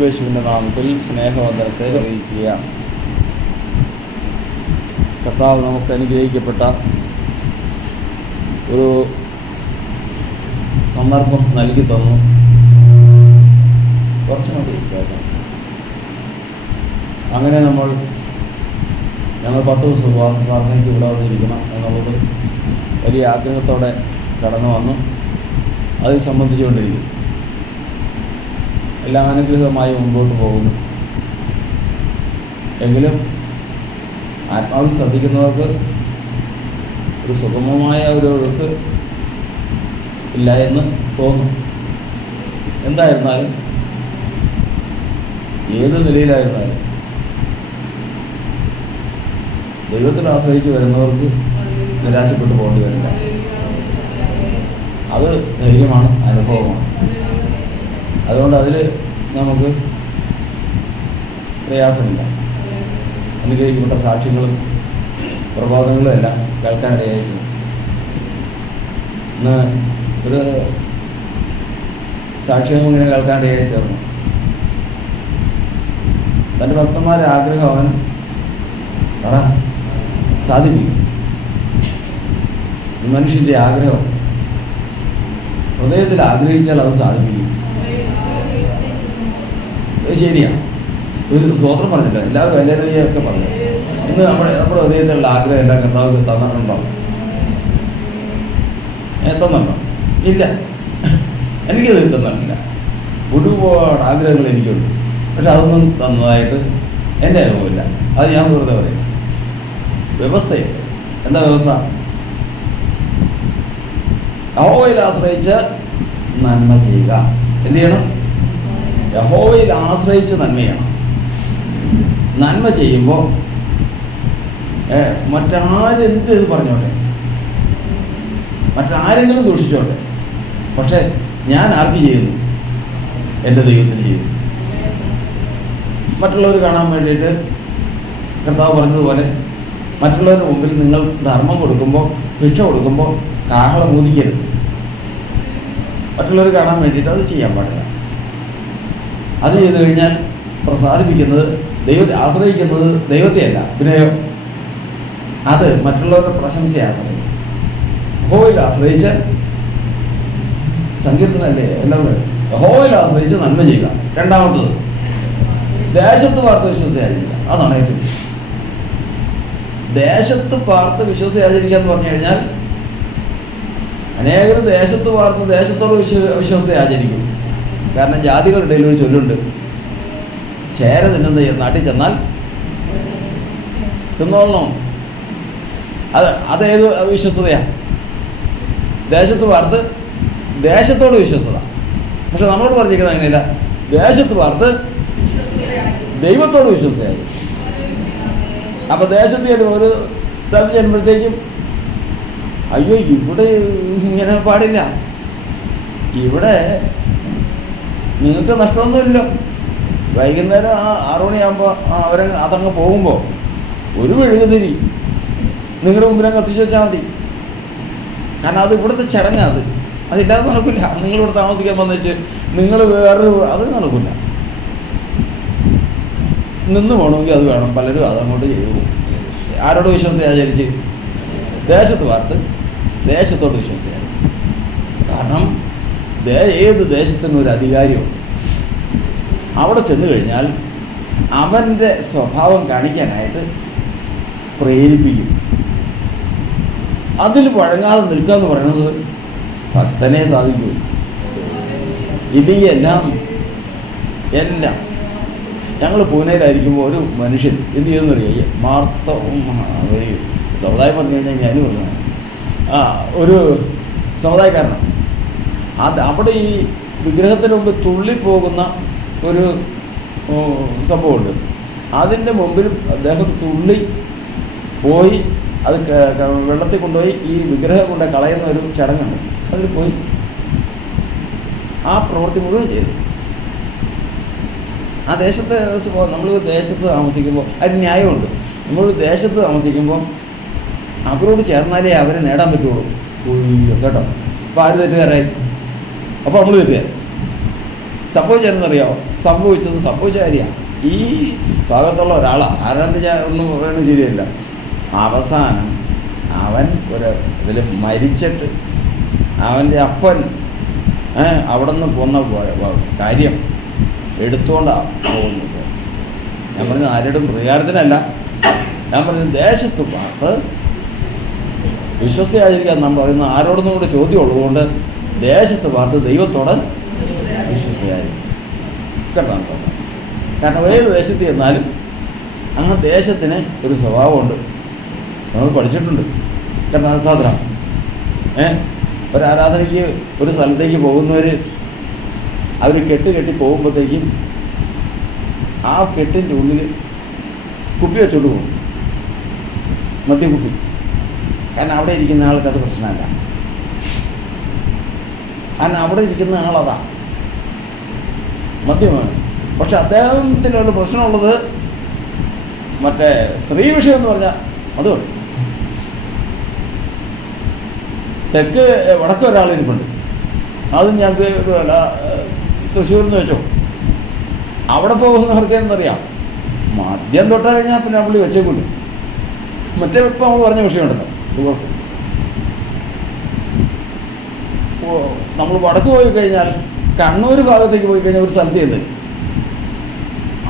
ക്രിസ്തുയേശുവിൻ്റെ നാമത്തിൽ സ്നേഹവന്ദനത്തെ അറിയിക്കുകയാണ്. കർത്താവ് നമുക്ക് അനുഗ്രഹിക്കപ്പെട്ട ഒരു സന്ദർഭം നൽകി തന്നു. കുറച്ച് മതി കേൾക്കാം. അങ്ങനെ ഞങ്ങൾ 10 ദിവസം ഉപവാസ പ്രാർത്ഥനയ്ക്ക് ഇവിടെ വന്നിരിക്കണം എന്നുള്ളത് വലിയ ആഗ്രഹത്തോടെ കടന്നു വന്നു. അതിൽ സംബന്ധിച്ചുകൊണ്ടിരിക്കുന്നു. എല്ലാം അനുഗ്രഹമായി മുമ്പോട്ട് പോകുന്നു. എങ്കിലും ആത്മാവിൽ ശ്രദ്ധിക്കുന്നവർക്ക് ഒരു സുഗമമായ ഒരു ഒഴുക്ക് ഇല്ല എന്ന് തോന്നും. എന്തായിരുന്നാലും ഏത് നിലയിലായിരുന്നാലും ദൈവത്തിൽ ആശ്രയിച്ച് വരുന്നവർക്ക് നിരാശപ്പെട്ടു പോകേണ്ടി വരില്ല. അത് ധൈര്യമാണ്, അനുഭവമാണ്. അതുകൊണ്ട് അതിൽ നമുക്ക് പ്രയാസമില്ല. അനുഗ്രഹിക്കപ്പെട്ട സാക്ഷ്യങ്ങളും പ്രബോധനങ്ങളും എല്ലാം കേൾക്കാനിടയായിരുന്നു. ഇന്ന് ഒരു സാക്ഷ്യം ഇങ്ങനെ കേൾക്കാനിടയായി തീർന്നു. തൻ്റെ ഭക്തന്മാരുടെ ആഗ്രഹം അവൻ സാധിപ്പിക്കും. മനുഷ്യൻ്റെ ആഗ്രഹം ഹൃദയത്തിൽ ആഗ്രഹിച്ചാൽ അത് സാധിപ്പിക്കും. അത് ശരിയാണ്. ഒരു സ്വോത്രം പറഞ്ഞില്ല, എല്ലാവരും എല്ലാവരെയൊക്കെ പറഞ്ഞു. ഇന്ന് നമ്മുടെ ഹൃദയത്തിലുള്ള ആഗ്രഹം എല്ലാം കർത്താവ് തന്നിട്ടുണ്ടോ? തന്നിട്ടുണ്ടോ? ഇല്ല, എനിക്കത് തന്നിട്ടില്ല. ഒരുപാട് ആഗ്രഹങ്ങൾ എനിക്കുണ്ട്, പക്ഷെ അതൊന്നും തന്നതായിട്ട് എൻ്റെ അനുഭവമില്ല. അത് ഞാൻ വെറുതെ പറയും. വ്യവസ്ഥയും എന്താ വ്യവസ്ഥ? യഹോവയിൽ ആശ്രയിച്ച് നന്മ ചെയ്യുക. എന്ത് ചെയ്യണം? യഹോവയിൽ ആശ്രയിച്ച് നന്മ ചെയ്യണം. നന്മ ചെയ്യുമ്പോൾ മറ്റാരെന്ത് പറഞ്ഞോട്ടെ, മറ്റാരെങ്കിലും ദൂഷിച്ചോട്ടെ, പക്ഷെ ഞാൻ ആർക്ക് ചെയ്യുന്നു? എൻ്റെ ദൈവത്തിന് ചെയ്യുന്നു. മറ്റുള്ളവർ കാണാൻ വേണ്ടിയിട്ട് കർത്താവ് പറഞ്ഞതുപോലെ മറ്റുള്ളവരുടെ മുമ്പിൽ നിങ്ങൾ ധർമ്മം കൊടുക്കുമ്പോൾ, ഭിക്ഷ കൊടുക്കുമ്പോൾ കാഹളം ഊതിക്കരുത്. മറ്റുള്ളവർ കാണാൻ വേണ്ടിയിട്ട് അത് ചെയ്യാൻ പാടില്ല. അത് ചെയ്തു കഴിഞ്ഞാൽ പ്രസാദിപ്പിക്കുന്നത് ദൈവത്തെ, ആശ്രയിക്കുന്നത് ദൈവത്തെയല്ല, പിന്നെയോ അത് മറ്റുള്ളവരുടെ പ്രശംസയെ ആശ്രയിക്കും. യഹോവയിൽ ആശ്രയിച്ച്, സങ്കീർത്തനല്ലേ എല്ലാവരും, യഹോവയിൽ ആശ്രയിച്ച് നന്മ ചെയ്യുക. രണ്ടാമത്തത് ദേശത്ത് പാർത്ത് വിശ്വസിയാചരിക്കുക. അതാണ് ഏറ്റവും. ദേശത്ത് പാർത്ത് വിശ്വസിയാചരിക്കുക എന്ന് പറഞ്ഞു കഴിഞ്ഞാൽ അനേകർ ദേശത്ത് പാർത്ത് ദേശത്തോട് വിശ്വസത്തെ ആചരിക്കും. കാരണം ജാതികളുടെ ഇടയിൽ ഒരു ചൊല്ലുണ്ട്, ചേര തിന്നുന്ന നാട്ടിൽ ചെന്നാൽ തിന്നോളണം. അതേത് വിശ്വസതയാണ്? ദേശത്ത് പാർത്ത് ദേശത്തോട് വിശ്വസത. പക്ഷെ നമ്മളോട് പറഞ്ഞിരിക്കുന്നത് അങ്ങനെയല്ല. ദേശത്ത് പാർത്ത് ദൈവത്തോട് വിശ്വസയായി. അപ്പം ദേശത്ത് ഒരു സ്ഥലത്ത് ചെല്ലുമ്പോഴത്തേക്കും അയ്യോ ഇവിടെ ഇങ്ങനെ പാടില്ല, ഇവിടെ നിങ്ങൾക്ക് നഷ്ടമൊന്നുമില്ലല്ലോ. വൈകുന്നേരം 6 മണിയാകുമ്പോൾ അതങ്ങ് പോകുമ്പോൾ ഒരു മെഴുകുതിരി നിങ്ങളുടെ മുമ്പിലും കത്തിച്ച് വെച്ചാൽ മതി. കാരണം അത് ഇവിടുത്തെ ചടങ്ങാണ്. അതില്ലാതെ നടക്കില്ല. നിങ്ങളിവിടെ താമസിക്കാൻ വന്നിട്ട് നിങ്ങൾ വേറൊരു അത് നടക്കില്ല. നിന്ന് പോകണമെങ്കിൽ അത് വേണം. പലരും അതങ്ങോട്ട് ചെയ്തു പോകും. ആരോട് വിശ്വസിച്ച് ആചരിച്ച്? ദേശത്ത് പാർത്ത് ദേശത്തോട് വിശ്വസിച്ചാൽ. കാരണം ഏത് ദേശത്തിനും ഒരു അധികാരിയുണ്ട്. അവിടെ ചെന്ന് കഴിഞ്ഞാൽ അവൻ്റെ സ്വഭാവം കാണിക്കാനായിട്ട് പ്രേരിപ്പിക്കും. അതിൽ വഴങ്ങാതെ നിൽക്കുക എന്ന് പറയുന്നത് ഭക്തനെ സാധിക്കൂ. ഇല്ലെങ്കിൽ എല്ലാം ഞങ്ങൾ പൂനെയിലായിരിക്കുമ്പോൾ ഒരു മനുഷ്യൻ എന്ത് ചെയ്തെന്നറിയാം, സമുദായം പറഞ്ഞു കഴിഞ്ഞാൽ ഞാനും പറഞ്ഞു, ഒരു സമുദായക്കാരനാണ്. അവിടെ ഈ വിഗ്രഹത്തിന് മുമ്പ് തുള്ളിപ്പോകുന്ന ഒരു സംഭവമുണ്ട്. അതിൻ്റെ മുമ്പിൽ അദ്ദേഹം തുള്ളി പോയി അത് വെള്ളത്തിൽ കൊണ്ടുപോയി ഈ വിഗ്രഹം കൊണ്ട് കളയുന്ന ഒരു ചടങ്ങുണ്ട്. അതിൽ പോയി ആ പ്രവൃത്തി മുഴുവൻ ചെയ്തു. ആ ദേശത്തെ നമ്മൾ ദേശത്ത് താമസിക്കുമ്പോൾ അതിന് ന്യായമുണ്ട്. നമ്മൾ ദേശത്ത് താമസിക്കുമ്പോൾ അവരോട് ചേർന്നാലേ അവരെ നേടാൻ പറ്റുള്ളൂ. കേട്ടോ? അപ്പോൾ ആര് തെറ്റുകാരായി? അപ്പോൾ നമ്മൾ തെറ്റുകാരായി. സംഭവിച്ചെന്നറിയാമോ? സംഭവിച്ച കാര്യമാണ്. ഈ ഭാഗത്തുള്ള ഒരാളാണ്, ആരാണ്ട് ഞാൻ ഒന്നും പറയുന്നത് ശരിയല്ല. അവസാനം അവൻ ഇതിൽ മരിച്ചിട്ട് അവൻ്റെ അപ്പൻ അവിടെ നിന്ന് പോന്ന കാര്യം എടുത്തുകൊണ്ടാണ് പോകുന്നത്. ഞാൻ പറഞ്ഞത് ആരോടും പ്രതികാരത്തിനല്ല, ഞാൻ പറഞ്ഞത് ദേശത്ത് പാർത്ത് വിശ്വസിയായിരിക്കാൻ നാം പറയുന്ന ആരോടൊന്നും കൂടെ ചോദ്യം ഉള്ളതുകൊണ്ട് ദേശത്ത് പാർത്ത് ദൈവത്തോട് വിശ്വസിയായിരിക്കും കേട്ടാണ്. കാരണം ഏത് ദേശത്ത് ചെന്നാലും ആ ദേശത്തിന് ഒരു സ്വഭാവമുണ്ട്, നമ്മൾ പഠിച്ചിട്ടുണ്ട് കേട്ടാണ്. സാധനം ഒരു ആരാധനയ്ക്ക് ഒരു സ്ഥലത്തേക്ക് പോകുന്നവർ അവർ കെട്ടി പോകുമ്പോഴത്തേക്കും ആ കെട്ടിൻ്റെ ഉള്ളിൽ കുപ്പി വെച്ചോണ്ട് പോകും, മദ്യക്കുപ്പി. കാരണം അവിടെ ഇരിക്കുന്ന ആൾക്ക് അത് പ്രശ്നമല്ല, കാരണം അവിടെ ഇരിക്കുന്ന ആളതാ മദ്യമാണ്. പക്ഷെ അദ്ദേഹത്തിനൊരു പ്രശ്നമുള്ളത് മറ്റേ സ്ത്രീ വിഷയം എന്ന് പറഞ്ഞാൽ അതുകൊണ്ട് തെക്ക് വടക്ക് ഒരാളിരിപ്പുണ്ട്, അതും ഞങ്ങൾക്ക് തൃശ്ശൂരിൽ നിന്ന് വെച്ചോ. അവിടെ പോകുന്നവർക്ക് എന്നറിയാം, മദ്യം തൊട്ടാ കഴിഞ്ഞാൽ പിന്നെ പുള്ളി വെച്ചേക്കൂല്ലോ. മറ്റേ ഇപ്പം നമ്മൾ പറഞ്ഞ വിഷയമുണ്ടല്ലോ, നമ്മൾ വടക്ക് പോയി കഴിഞ്ഞാൽ കണ്ണൂർ ഭാഗത്തേക്ക് പോയി കഴിഞ്ഞാൽ ഒരു സ്ഥലത്ത് ചെന്ന്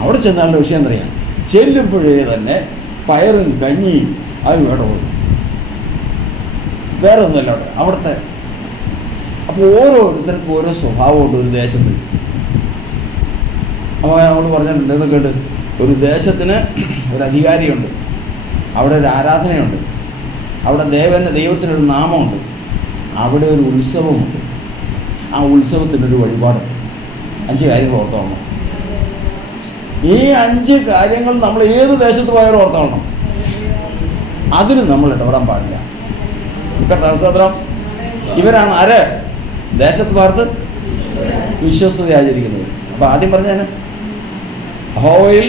അവിടെ ചെന്നാലുള്ള വിഷയം എന്നറിയാം, ചെല്ലുമ്പോഴേ തന്നെ പയറും കഞ്ഞിയും അത് വേണ്ട പോയി, വേറെ ഒന്നുമല്ല അവിടുത്തെ. അപ്പോൾ ഓരോരുത്തർക്കും ഓരോ സ്വഭാവമുണ്ട് ഒരു ദേശത്ത്. അപ്പോൾ നമ്മൾ പറഞ്ഞിട്ടുണ്ട് ഇതൊക്കെ ഉണ്ട്, ഒരു ദേശത്തിന് ഒരു അധികാരിയുണ്ട്, അവിടെ ഒരു ആരാധനയുണ്ട്, അവിടെ ദൈവത്തിനൊരു നാമമുണ്ട്, അവിടെ ഒരു ഉത്സവമുണ്ട്, ആ ഉത്സവത്തിനൊരു വഴിപാടുണ്ട്. 5 കാര്യങ്ങൾ ഓർത്തോളണം. ഈ 5 കാര്യങ്ങൾ നമ്മൾ ഏത് ദേശത്ത് പോയാലും ഓർത്തോളണം. അതിന് നമ്മൾ ഇടപെടാൻ പാടില്ല. കർത്താവ് ഇവരാണ് ആര്? ദേശത്ത് പാർത്ത് വിശ്വസ്തത ആചരിക്കുന്നവർ. അപ്പോൾ ആദ്യം പറഞ്ഞാൽ യഹോവയിൽ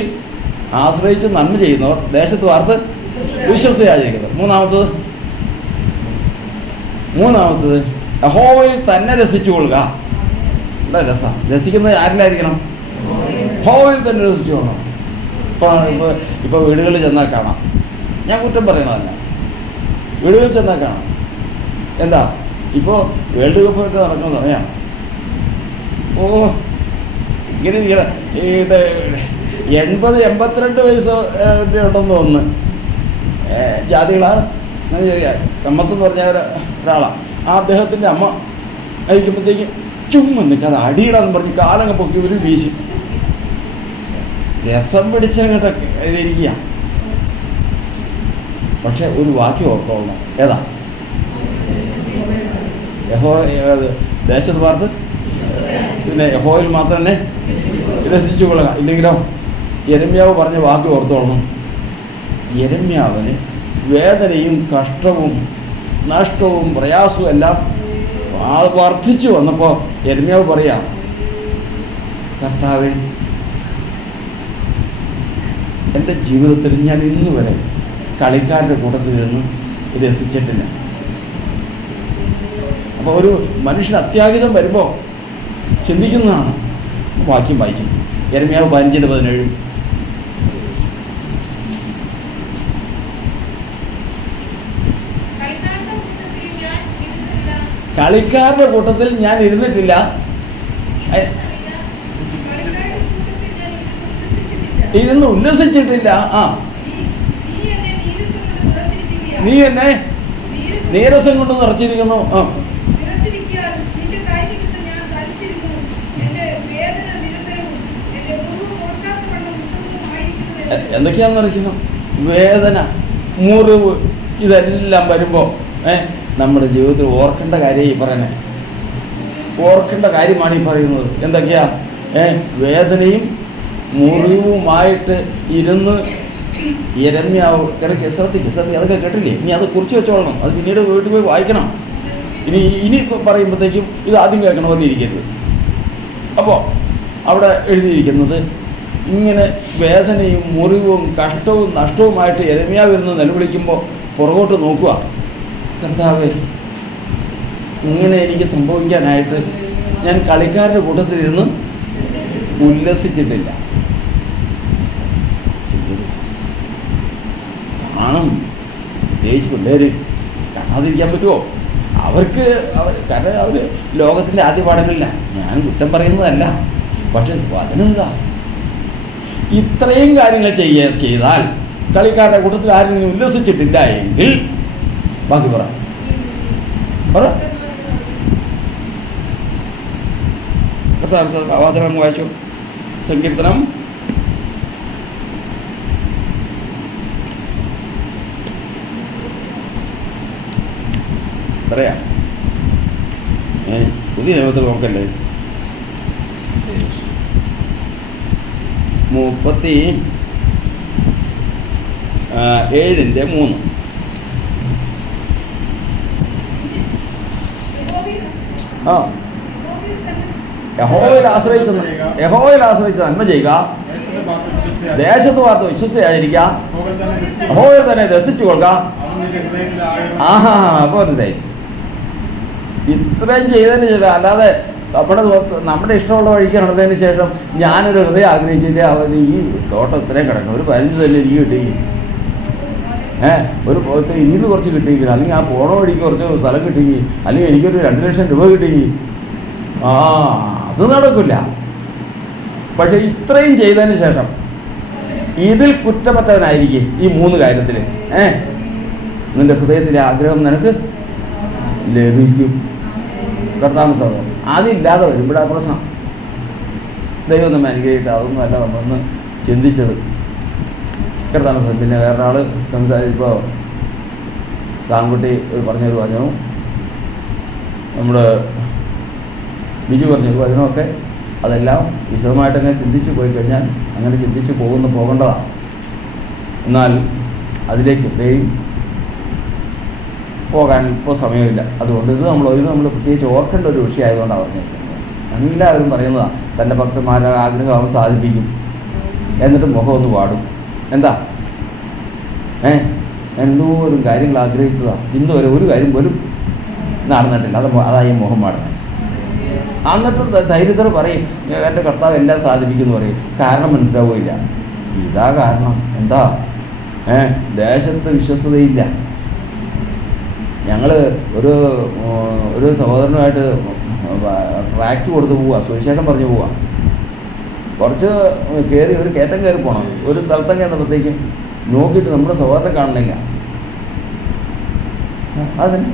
ആശ്രയിച്ച് നന്മ ചെയ്യുന്നവർ, ദേശത്ത് പാർത്ത് വിശ്വസ്തത ആചരിക്കുന്നവർ. മൂന്നാമത്തത് യഹോവയിൽ തന്നെ രസിച്ചുകൊള്ളുക. എന്താ രസം? രസിക്കുന്നത് ആരിലായിരിക്കണം? യഹോവയിൽ തന്നെ രസിച്ചു കൊള്ളണം. ഇപ്പോൾ വീടുകളിൽ ചെന്നാൽ കാണാം, ഞാൻ കുറ്റം പറയണതല്ല, വീടുകളിൽ ചെന്നാൽ കാണാം. എന്താ ഇപ്പോൾ വേൾഡ് കപ്പ് ഒക്കെ നടക്കുന്ന സമയമാണ്. ഇങ്ങനെ 80-82 വയസ്സ് ഉണ്ടെന്ന് തോന്നുന്നു. ജാതികളാണ് കമ്മത്തെന്ന് പറഞ്ഞ ഒരാളാണ്. ആ അദ്ദേഹത്തിൻ്റെ അമ്മ അയക്കുമ്പോഴത്തേക്കും ചുമ്മാ നിൽക്കാതെ അടിയിടാന്ന് പറഞ്ഞ് കാലങ്ങ് പൊക്കി ഒരു വീശി രസം പിടിച്ചങ്ങോട്ടൊക്കെ ഇരിക്കുക. പക്ഷെ ഒരു വാക്യം ഓർത്തോളണം, ഏതാ? ദേശത്ത് പാർത്ത് പിന്നെ യഹോവയിൽ മാത്രം തന്നെ രസിച്ചു കൊള്ളുക. ഇല്ലെങ്കിലോ യെരമ്യാവ് പറഞ്ഞ വാക്യം ഓർത്തോളണം. യെരമ്യാവിന് വേദനയും കഷ്ടവും നഷ്ടവും പ്രയാസവും എല്ലാം വർദ്ധിച്ചു വന്നപ്പോൾ യെരമ്യാവ് പറയാം, കർത്താവേ, എൻ്റെ ജീവിതത്തിൽ ഞാൻ ഇന്ന് വരെ കളിക്കാരുടെ കൂട്ടത്തിൽ നിന്ന് രസിച്ചിട്ടില്ല. അപ്പോൾ ഒരു മനുഷ്യന് അത്യാഹിതം വരുമ്പോൾ ചിന്തിക്കുന്നതാണ്. വാക്യം വായിച്ചു യെരമ്യാവ് 15:17. കളിക്കാരുടെ കൂട്ടത്തിൽ ഞാൻ ഇരുന്നിട്ടില്ല, ഇരുന്ന് ഉല്ലസിച്ചിട്ടില്ല. നീ എന്നെ നീരസം കൊണ്ട് നിറച്ചിരിക്കുന്നു. എന്തൊക്കെയാന്ന് നിറയ്ക്കുന്നു? വേദന, മുറിവ്, ഇതെല്ലാം വരുമ്പോൾ നമ്മുടെ ജീവിതത്തിൽ ഓർക്കേണ്ട കാര്യം ഈ പറയുന്നത്, ഓർക്കേണ്ട കാര്യമാണ് ഈ പറയുന്നത്. എന്തൊക്കെയാ? വേദനയും മുറിവുമായിട്ട് ഇരുന്ന് യെരമ്യാവ് ശ്രദ്ധിക്കുക. അതൊക്കെ കേട്ടില്ലേ? ഇനി അത് കുറിച്ച് വെച്ചോളണം, അത് പിന്നീട് വീട്ടിൽ പോയി വായിക്കണം. ഇനി പറയുമ്പോഴത്തേക്കും ഇത് ആദ്യം കേൾക്കണമെന്ന് ഇരിക്കരുത്. അപ്പോൾ അവിടെ എഴുതിയിരിക്കുന്നത് ഇങ്ങനെ വേദനയും മുറിവും കഷ്ടവും നഷ്ടവുമായിട്ട് യെരമ്യാവ് ഇരുന്ന് നിലവിളിക്കുമ്പോൾ പുറകോട്ട് നോക്കുക. കർത്താവേ, ഇങ്ങനെ എനിക്ക് സംഭവിക്കാനായിട്ട് ഞാൻ കളിക്കാരുടെ കൂട്ടത്തിലിരുന്ന് ഉല്ലസിച്ചിട്ടില്ല. കാണും, പ്രത്യേകിച്ച് പിള്ളേർ കാണാതിരിക്കാൻ പറ്റുമോ? കാരണം അവർ ലോകത്തിൻ്റെ ആദ്യ പാഠങ്ങളില്ല. ഞാൻ കുറ്റം പറയുന്നതല്ല, പക്ഷെ വചനം ഇതാ. ഇത്രയും കാര്യങ്ങൾ ചെയ്താൽ കളിക്കാരുടെ കൂട്ടത്തിൽ ആരും ഉല്ലസിച്ചിട്ടില്ല എങ്കിൽ ബാക്കി പറ. വാചകം വായിച്ചു. സങ്കീർത്തനം 3 പുതിയ നിയമത്തിൽ നോക്കല്ലേ, 37:3. ആ, യഹോവയിൽ ആശ്രയിച്ച് നന്മ ചെയ്യുക, ദേശത്ത് പാർത്ത് വിശ്വസിയായിരിക്കുക, യഹോവയിൽ തന്നെ രസിച്ചു കൊള്ളുക. ആഹാ, അപ്പോൾ ഇത്രയും ചെയ്തതിന് ശേഷം, അല്ലാതെ നമ്മുടെ ഇഷ്ടമുള്ള വഴിക്ക് നടന്നതിന് ശേഷം ഞാനൊരു ഹൃദയം ആഗ്രഹിച്ചില്ല, അവൻ ഈ തോട്ടം ഇത്രയും കിടക്കണം, ഒരു 15 തന്നെ എനിക്ക് കിട്ടിയെങ്കിൽ, ഒരു 20 കുറച്ച് കിട്ടിയെങ്കിൽ, അല്ലെങ്കിൽ ആ പോണ വഴിക്ക് കുറച്ച് സ്ഥലം കിട്ടിയെങ്കിൽ, അല്ലെങ്കിൽ എനിക്കൊരു 2 ലക്ഷം രൂപ കിട്ടിയെങ്കിൽ, അത് നടക്കില്ല. പക്ഷെ ഇത്രയും ചെയ്തതിന് ശേഷം ഇതിൽ കുറ്റമറ്റവനായിരിക്കും ഈ 3 കാര്യത്തിൽ. നിന്റെ ഹൃദയത്തിലെ ആഗ്രഹം നിനക്ക് ലഭിക്കും. കർത്താവിന് സാധനം അതില്ലാതെ വരുമ്പോഴാണ് പ്രശ്നം. ദൈവം നമ്മൾ അനുഗ്രഹിച്ചിട്ട് അതൊന്നും അല്ല നമ്മളൊന്ന് ചിന്തിച്ചത്. കർത്താവിന് സാധനം. പിന്നെ വേറൊരാൾ സംസാരിച്ചപ്പോൾ സാങ്കുട്ടി പറഞ്ഞൊരു വചനവും നമ്മുടെ ബിജു പറഞ്ഞൊരു വചനമൊക്കെ അതെല്ലാം വിശദമായിട്ട് അങ്ങനെ ചിന്തിച്ച് പോയി കഴിഞ്ഞാൽ അങ്ങനെ ചിന്തിച്ച് പോകേണ്ടതാണ്. എന്നാൽ അതിലേക്ക് എവിടെയും പോകാൻ ഇപ്പോൾ സമയമില്ല. അതുകൊണ്ട് ഇത് നമ്മൾ പ്രത്യേകിച്ച് ഓർക്കേണ്ട ഒരു വിഷയമായതുകൊണ്ടാണ് പറഞ്ഞിരിക്കുന്നത്. എല്ലാവരും പറയുന്നതാണ് തൻ്റെ ഭക്തന്മാരുടെ ആഗ്രഹം അവൻ സാധിപ്പിക്കും, എന്നിട്ട് മുഖം ഒന്ന് പാടും. എന്താ എന്തോരം കാര്യങ്ങൾ ആഗ്രഹിച്ചതാണ്, ഇന്ന് വരെ ഒരു കാര്യം പോലും നടന്നിട്ടില്ല. അതായി മുഖം പാടുന്നത്. എന്നിട്ട് ധൈര്യത്തോടെ പറയും എൻ്റെ കർത്താവ് എല്ലാം സാധിപ്പിക്കുമെന്ന് പറയും. കാരണം മനസ്സിലാവുകയില്ല. ഇതാ കാരണം. എന്താ? ദേശത്ത് വിശ്വസ്തതയില്ല. ഞങ്ങൾ ഒരു സഹോദരനുമായിട്ട് ട്രാക്ട് കൊടുത്ത് പോവുക, സുവിശേഷം പറഞ്ഞു പോവുക. കുറച്ച് കയറി ഒരു കയറ്റം കയറി പോകണം. ഒരു സ്ഥലത്തൊക്കെ ചെന്നപ്പോഴത്തേക്കും നോക്കിയിട്ട് നമ്മുടെ സഹോദരനെ കാണുന്നില്ല. അതിന്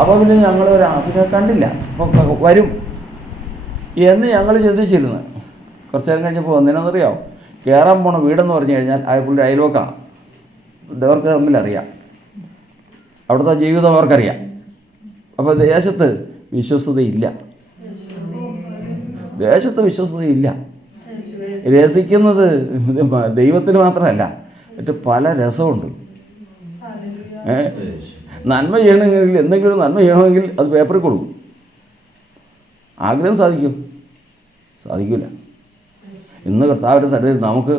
അപ്പോൾ പിന്നെ ഞങ്ങൾ പിന്നെ കണ്ടില്ല. അപ്പോൾ വരും എന്ന് ഞങ്ങൾ ചിന്തിച്ചിരുന്നു. കുറച്ച് നേരം കഴിഞ്ഞപ്പോൾ ഒന്നിനെന്നറിയാം, കയറാൻ പോണ വീടെന്ന് പറഞ്ഞു കഴിഞ്ഞാൽ പുള്ളി അയൽവക്കാണ്. ഇതവർക്ക് തമ്മിലറിയാം, അവിടുത്തെ ജീവിതം അവർക്കറിയാം. അപ്പോൾ ദേശത്ത് വിശ്വസ്തതയില്ല. രസിക്കുന്നത് ദൈവത്തിന് മാത്രമല്ല, മറ്റ് പല രസമുണ്ട്. നന്മ ചെയ്യണമെങ്കിൽ, എന്തെങ്കിലും നന്മ ചെയ്യണമെങ്കിൽ അത് പേപ്പറിൽ കൊടുക്കും. ആഗ്രഹം സാധിക്കില്ല. ഇന്ന് കർത്താവിൻ്റെ സന്നിധിയിൽ നമുക്ക്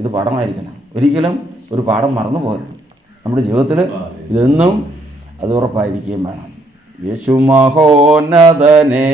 ഇത് പാഠമായിരിക്കണം. ഒരിക്കലും ഒരു പാഠം മറന്നു പോകരുത്. നമ്മുടെ ജീവിതത്തിൽ ഇതെന്നും അത് ഉറപ്പായിരിക്കുകയും വേണം. യേശു മഹോന്നതനെ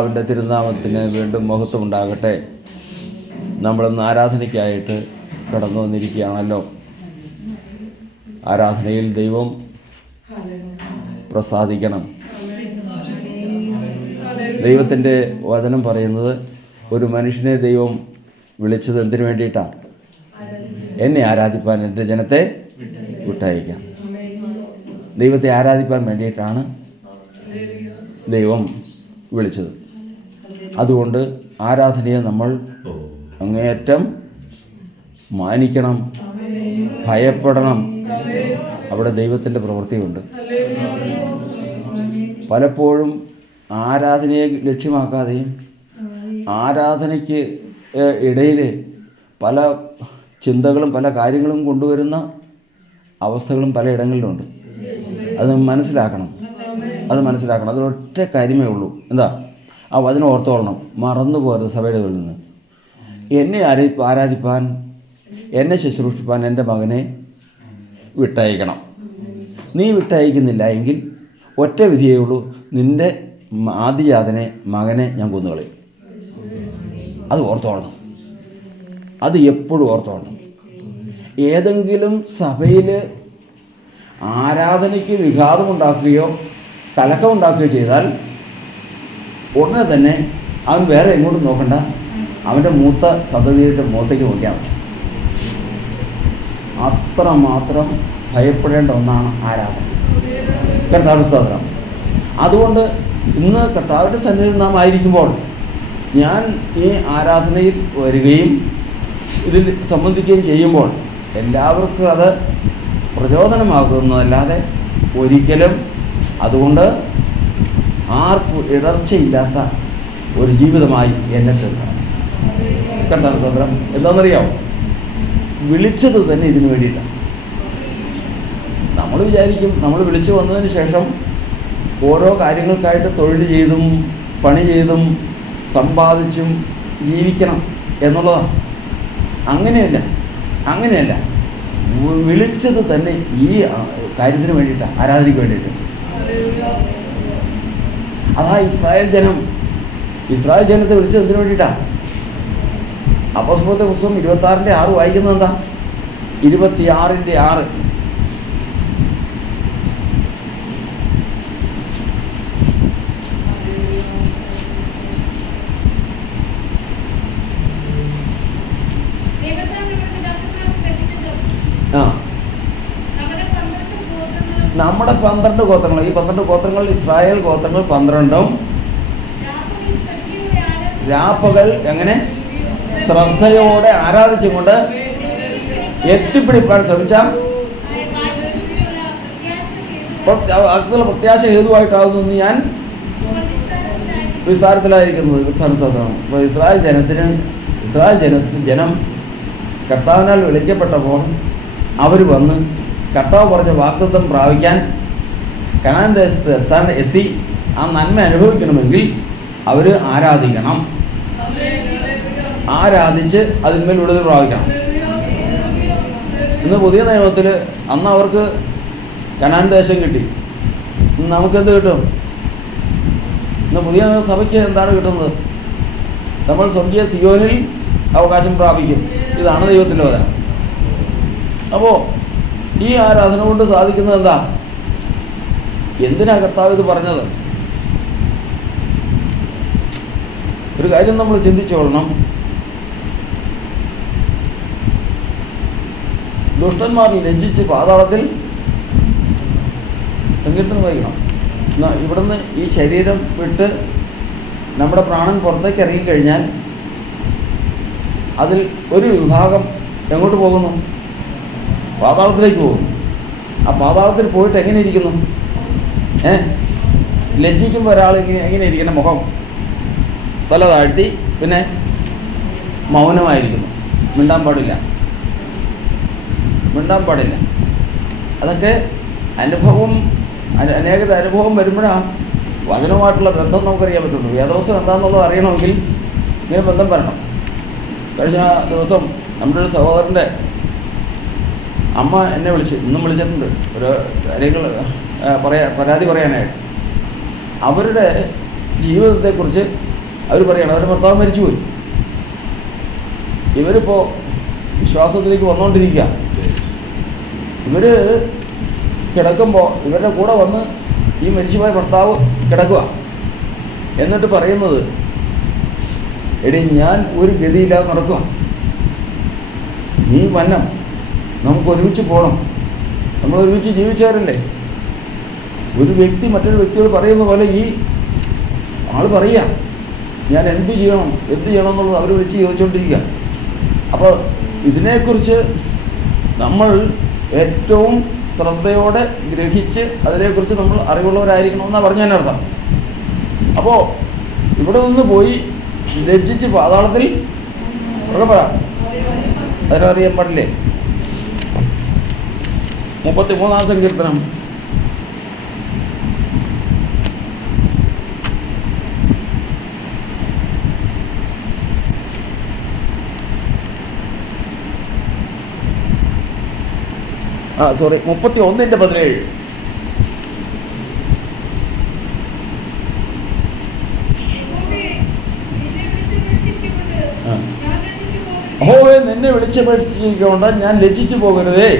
കർത്താവിൻ്റെ തിരുനാമത്തിന് വീണ്ടും മഹത്വം ഉണ്ടാകട്ടെ. നമ്മളിന്ന് ആരാധനയ്ക്കായിട്ട് കടന്നു വന്നിരിക്കുകയാണല്ലോ. ആരാധനയിൽ ദൈവം പ്രസാദിക്കണം. ദൈവത്തിൻ്റെ വചനം പറയുന്നത്, ഒരു മനുഷ്യനെ ദൈവം വിളിച്ചത് എന്തിനു വേണ്ടിയിട്ടാണ്? എന്നെ ആരാധിപ്പാൻ എൻ്റെ ജനത്തെ വിട്ടയക്കാം. ദൈവത്തെ ആരാധിപ്പാൻ വേണ്ടിയിട്ടാണ് ദൈവം വിളിച്ചത്. അതുകൊണ്ട് ആരാധനയെ നമ്മൾ അങ്ങേയറ്റം മാനിക്കണം, ഭയപ്പെടണം. അവിടെ ദൈവത്തിൻ്റെ പ്രവൃത്തിയുണ്ട്. പലപ്പോഴും ആരാധനയെ ലക്ഷ്യമാക്കാതെയും ആരാധനയ്ക്ക് ഇടയിൽ പല ചിന്തകളും പല കാര്യങ്ങളും കൊണ്ടുവരുന്ന അവസ്ഥകളും പലയിടങ്ങളിലുണ്ട്. അത് മനസ്സിലാക്കണം. അതിലൊറ്റ കാര്യമേ ഉള്ളൂ. എന്താ? ആ വചനം ഓർത്തോളണം, മറന്നു പോകരുത്. സഭയുടെ ഉള്ളിൽ നിന്ന് എന്നെ ആരാധിപ്പാൻ, എന്നെ ശുശ്രൂഷിപ്പാൻ എൻ്റെ മകനെ വിട്ടയക്കണം. നീ വിട്ടയക്കുന്നില്ല എങ്കിൽ ഒറ്റ വിധിയേ ഉള്ളൂ, നിൻ്റെ ആദിജാതനെ, മകനെ ഞാൻ കൊന്നുകളയും. അത് ഓർത്തോളണം. അത് എപ്പോഴും ഓർത്തോളണം. ഏതെങ്കിലും സഭയിൽ ആരാധനയ്ക്ക് വിഘാതമുണ്ടാക്കുകയോ കലക്കമുണ്ടാക്കുകയോ ചെയ്താൽ ഉടനെ തന്നെ അവൻ വേറെ എങ്ങോട്ടും നോക്കണ്ട, അവൻ്റെ മൂത്ത സന്തതിയുടെ മുഖത്തേക്ക് നോക്കിയാൽ മതി. അത്രമാത്രം ഭയപ്പെടേണ്ട ഒന്നാണ് ആരാധന. കർത്താവിൻ്റെ സ്തോത്രം. അതുകൊണ്ട് ഇന്ന് കർത്താവിൻ്റെ സന്നിധിയിൽ നാം ആയിരിക്കുമ്പോൾ, ഞാൻ ഈ ആരാധനയിൽ വരികയും ഇതിൽ സംബന്ധിക്കുകയും ചെയ്യുമ്പോൾ എല്ലാവർക്കും അത് പ്രചോദനമാകുന്നതല്ലാതെ ഒരിക്കലും അതുകൊണ്ട് ആർക്കും ഇടർച്ചയില്ലാത്ത ഒരു ജീവിതമായി എന്നെ തരണം. കർത്താവിൻ്റെ സ്തോത്രം. എന്താണെന്നറിയാമോ? വിളിച്ചത് തന്നെ ഇതിനു വേണ്ടിയിട്ടാണ്. നമ്മൾ വിചാരിക്കും നമ്മൾ വിളിച്ചു വന്നതിന് ശേഷം ഓരോ കാര്യങ്ങൾക്കായിട്ട് തൊഴിൽ ചെയ്തും പണി ചെയ്തും സമ്പാദിച്ചും ജീവിക്കണം എന്നുള്ളതാണ്. അങ്ങനെയല്ല. വിളിച്ചത് തന്നെ ഈ കാര്യത്തിന് വേണ്ടിയിട്ടാണ്, ആരാധനയ്ക്ക് വേണ്ടിയിട്ട്. അതാ ഇസ്രായേൽ ജനത്തെ വിളിച്ചത് എന്തിനു വേണ്ടിയിട്ടാണ്? അപ്പോസ്തലരുടെ പുസ്തകം 26:6 വായിക്കുന്നത് എന്താ? 26:6. നമ്മുടെ 12 ഗോത്രങ്ങൾ, ഈ 12 ഗോത്രങ്ങൾ ഇസ്രായേൽ ഗോത്രങ്ങൾ 12ഉം രാപ്പകൽ എങ്ങനെ ശ്രദ്ധയോടെ ആരാധിച്ചും കൊണ്ട് എത്തിപ്പിടിപ്പാൻ ശ്രമിച്ചാൽ അക്തുള്ള പ്രത്യാശ ഹേതുവായിട്ടാകുന്നു ഞാൻ വിസ്താരത്തിലായിരിക്കുന്നത്. അപ്പോൾ ഇസ്രായേൽ ജനം കർത്താവിനാൽ വിളിക്കപ്പെട്ടപ്പോൾ അവർ വന്ന് കർത്താവ് പറഞ്ഞ വാഗ്ദത്തം പ്രാപിക്കാൻ കനാൻ ദേശത്ത് എത്തി ആ നന്മ അനുഭവിക്കണമെങ്കിൽ അവർ ആരാധിക്കണം. ആരാധിച്ച് അതിന്മേൽ വിടുതൽ പ്രാപിക്കണം. ഇന്ന് പുതിയ നിയമത്തിൽ അന്ന് അവർക്ക് കനാൻ ദേശം കിട്ടി. നമുക്കെന്ത് കിട്ടും? ഇന്ന് പുതിയ സഭയ്ക്ക് എന്താണ് കിട്ടുന്നത്? നമ്മൾ സ്വർഗീയ സിയോനിൽ അവകാശം പ്രാപിക്കും. ഇതാണ് ദൈവത്തിൻ്റെ വചനം. അപ്പോൾ ഈ ആരാധന കൊണ്ട് സാധിക്കുന്നത് എന്താ? എന്തിനാ കർത്താവ് ഇത് പറഞ്ഞത്? ഒരു കാര്യം നമ്മൾ ചിന്തിച്ചോളണം. ദുഷ്ടന്മാർ ലജ്ജിച്ച് പാതാളത്തിൽ, സങ്കീർത്തനം വായിക്കണം. ഇവിടുന്ന് ഈ ശരീരം വിട്ട് നമ്മുടെ പ്രാണൻ പുറത്തേക്ക് ഇറങ്ങിക്കഴിഞ്ഞാൽ അതിൽ ഒരു വിഭാഗം എങ്ങോട്ട് പോകുന്നു? പാതാളത്തിലേക്ക് പോകുന്നു. ആ പാതാളത്തിൽ പോയിട്ട് എങ്ങനെ ഇരിക്കുന്നു? ലജ്ജിക്കുമ്പോൾ ഒരാൾ എങ്ങനെ ഇരിക്കണം? മുഖം തല താഴ്ത്തി, പിന്നെ മൗനമായിരിക്കുന്നു. മിണ്ടാൻ പാടില്ല. അതൊക്കെ അനേകത അനുഭവം വരുമ്പോഴാണ് വചനവുമായിട്ടുള്ള ബന്ധം നമുക്കറിയാൻ പറ്റുള്ളൂ. വേദവസ്തു എന്താണെന്നുള്ളത് അറിയണമെങ്കിൽ ഇങ്ങനെ ബന്ധം വരണം. കഴിഞ്ഞ ദിവസം നമ്മുടെ ഒരു സഹോദരൻ്റെ അമ്മ എന്നെ വിളിച്ചു, ഇന്നും വിളിച്ചിട്ടുണ്ട്, ഒരു കാര്യങ്ങൾ പരാതി പറയാനായിട്ട്. അവരുടെ ജീവിതത്തെക്കുറിച്ച് അവർ പറയണം അവരുടെ ഭർത്താവ് മരിച്ചുപോയി. ഇവരിപ്പോൾ വിശ്വാസത്തിലേക്ക് വന്നുകൊണ്ടിരിക്കുക. ഇവർ കിടക്കുമ്പോൾ ഇവരുടെ കൂടെ വന്ന് ഈ മരിച്ചുപോയ ഭർത്താവ് കിടക്കുക. എന്നിട്ട് പറയുന്നത്, എടി ഞാൻ ഒരു ഗതിയില്ലാതെ നടക്കുക, നീ വന്നം, നമുക്ക് ഒരുമിച്ച് പോകണം, നമ്മൾ ഒരുമിച്ച് ജീവിച്ചവരല്ലേ. ഒരു വ്യക്തി മറ്റൊരു വ്യക്തിയോട് പറയുന്ന പോലെ ഈ ആൾ പറയുക, ഞാൻ എന്ത് ചെയ്യണം എന്നുള്ളത് അവർ വിളിച്ച് ചോദിച്ചുകൊണ്ടിരിക്കുക. അപ്പോൾ ഇതിനെക്കുറിച്ച് നമ്മൾ ഏറ്റവും ശ്രദ്ധയോടെ ഗ്രഹിച്ച് അതിനെക്കുറിച്ച് നമ്മൾ അറിവുള്ളവരായിരിക്കണമെന്നാണ് പറഞ്ഞതിനർത്ഥം. അപ്പോൾ ഇവിടെ നിന്ന് പോയി ലജ്ജിച്ച് പാതാളത്തിൽ പറയാം, അതിനറിയാൻ പാടില്ലേ? 33-ാം സങ്കീർത്തനം. സോറി 31:17. യഹോവേ നിന്നെ വിളിച്ചപേക്ഷിച്ചുകൊണ്ട് ഞാൻ ലജ്ജിച്ചു പോകരുതേ.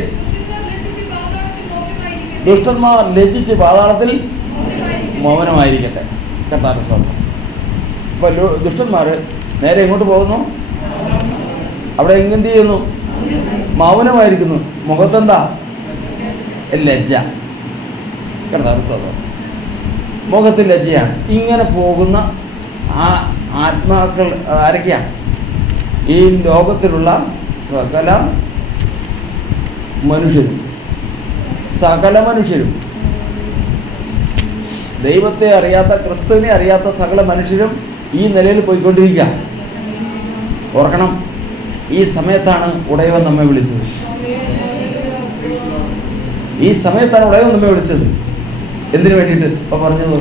ദുഷ്ടന്മാർ ലജ്ജിച്ച് പാതാളത്തിൽ മൗനമായിരിക്കട്ടെ. കർത്താവിന്റെ സ്തോത്രം. അപ്പോൾ ദുഷ്ടന്മാർ നേരെ എങ്ങോട്ട് പോകുന്നു? അവിടെ എന്ത് ചെയ്യുന്നു? മൗനമായിരിക്കുന്നു. മുഖത്തെന്താ? ലജ്ജ. കർത്താവിന്റെ സ്തോത്രം. മുഖത്തിൽ ലജ്ജയാണ്. ഇങ്ങനെ പോകുന്ന ആ ആത്മാക്കൾ ആരൊക്കെയാണ്? ഈ ലോകത്തിലുള്ള സകല മനുഷ്യരും ദൈവത്തെ അറിയാത്ത, ക്രിസ്തുവിനെ അറിയാത്ത സകല മനുഷ്യരും ഈ നിലയിൽ പോയിക്കൊണ്ടിരിക്കുക. ഓർക്കണം, ഈ സമയത്താണ് ഉടയവൻ നമ്മെ വിളിച്ചത്. ഈ സമയത്താണ് ഉടയവൻ നമ്മെ വിളിച്ചത്. എന്തിനു വേണ്ടിയിട്ട്? ഇപ്പൊ പറഞ്ഞത്,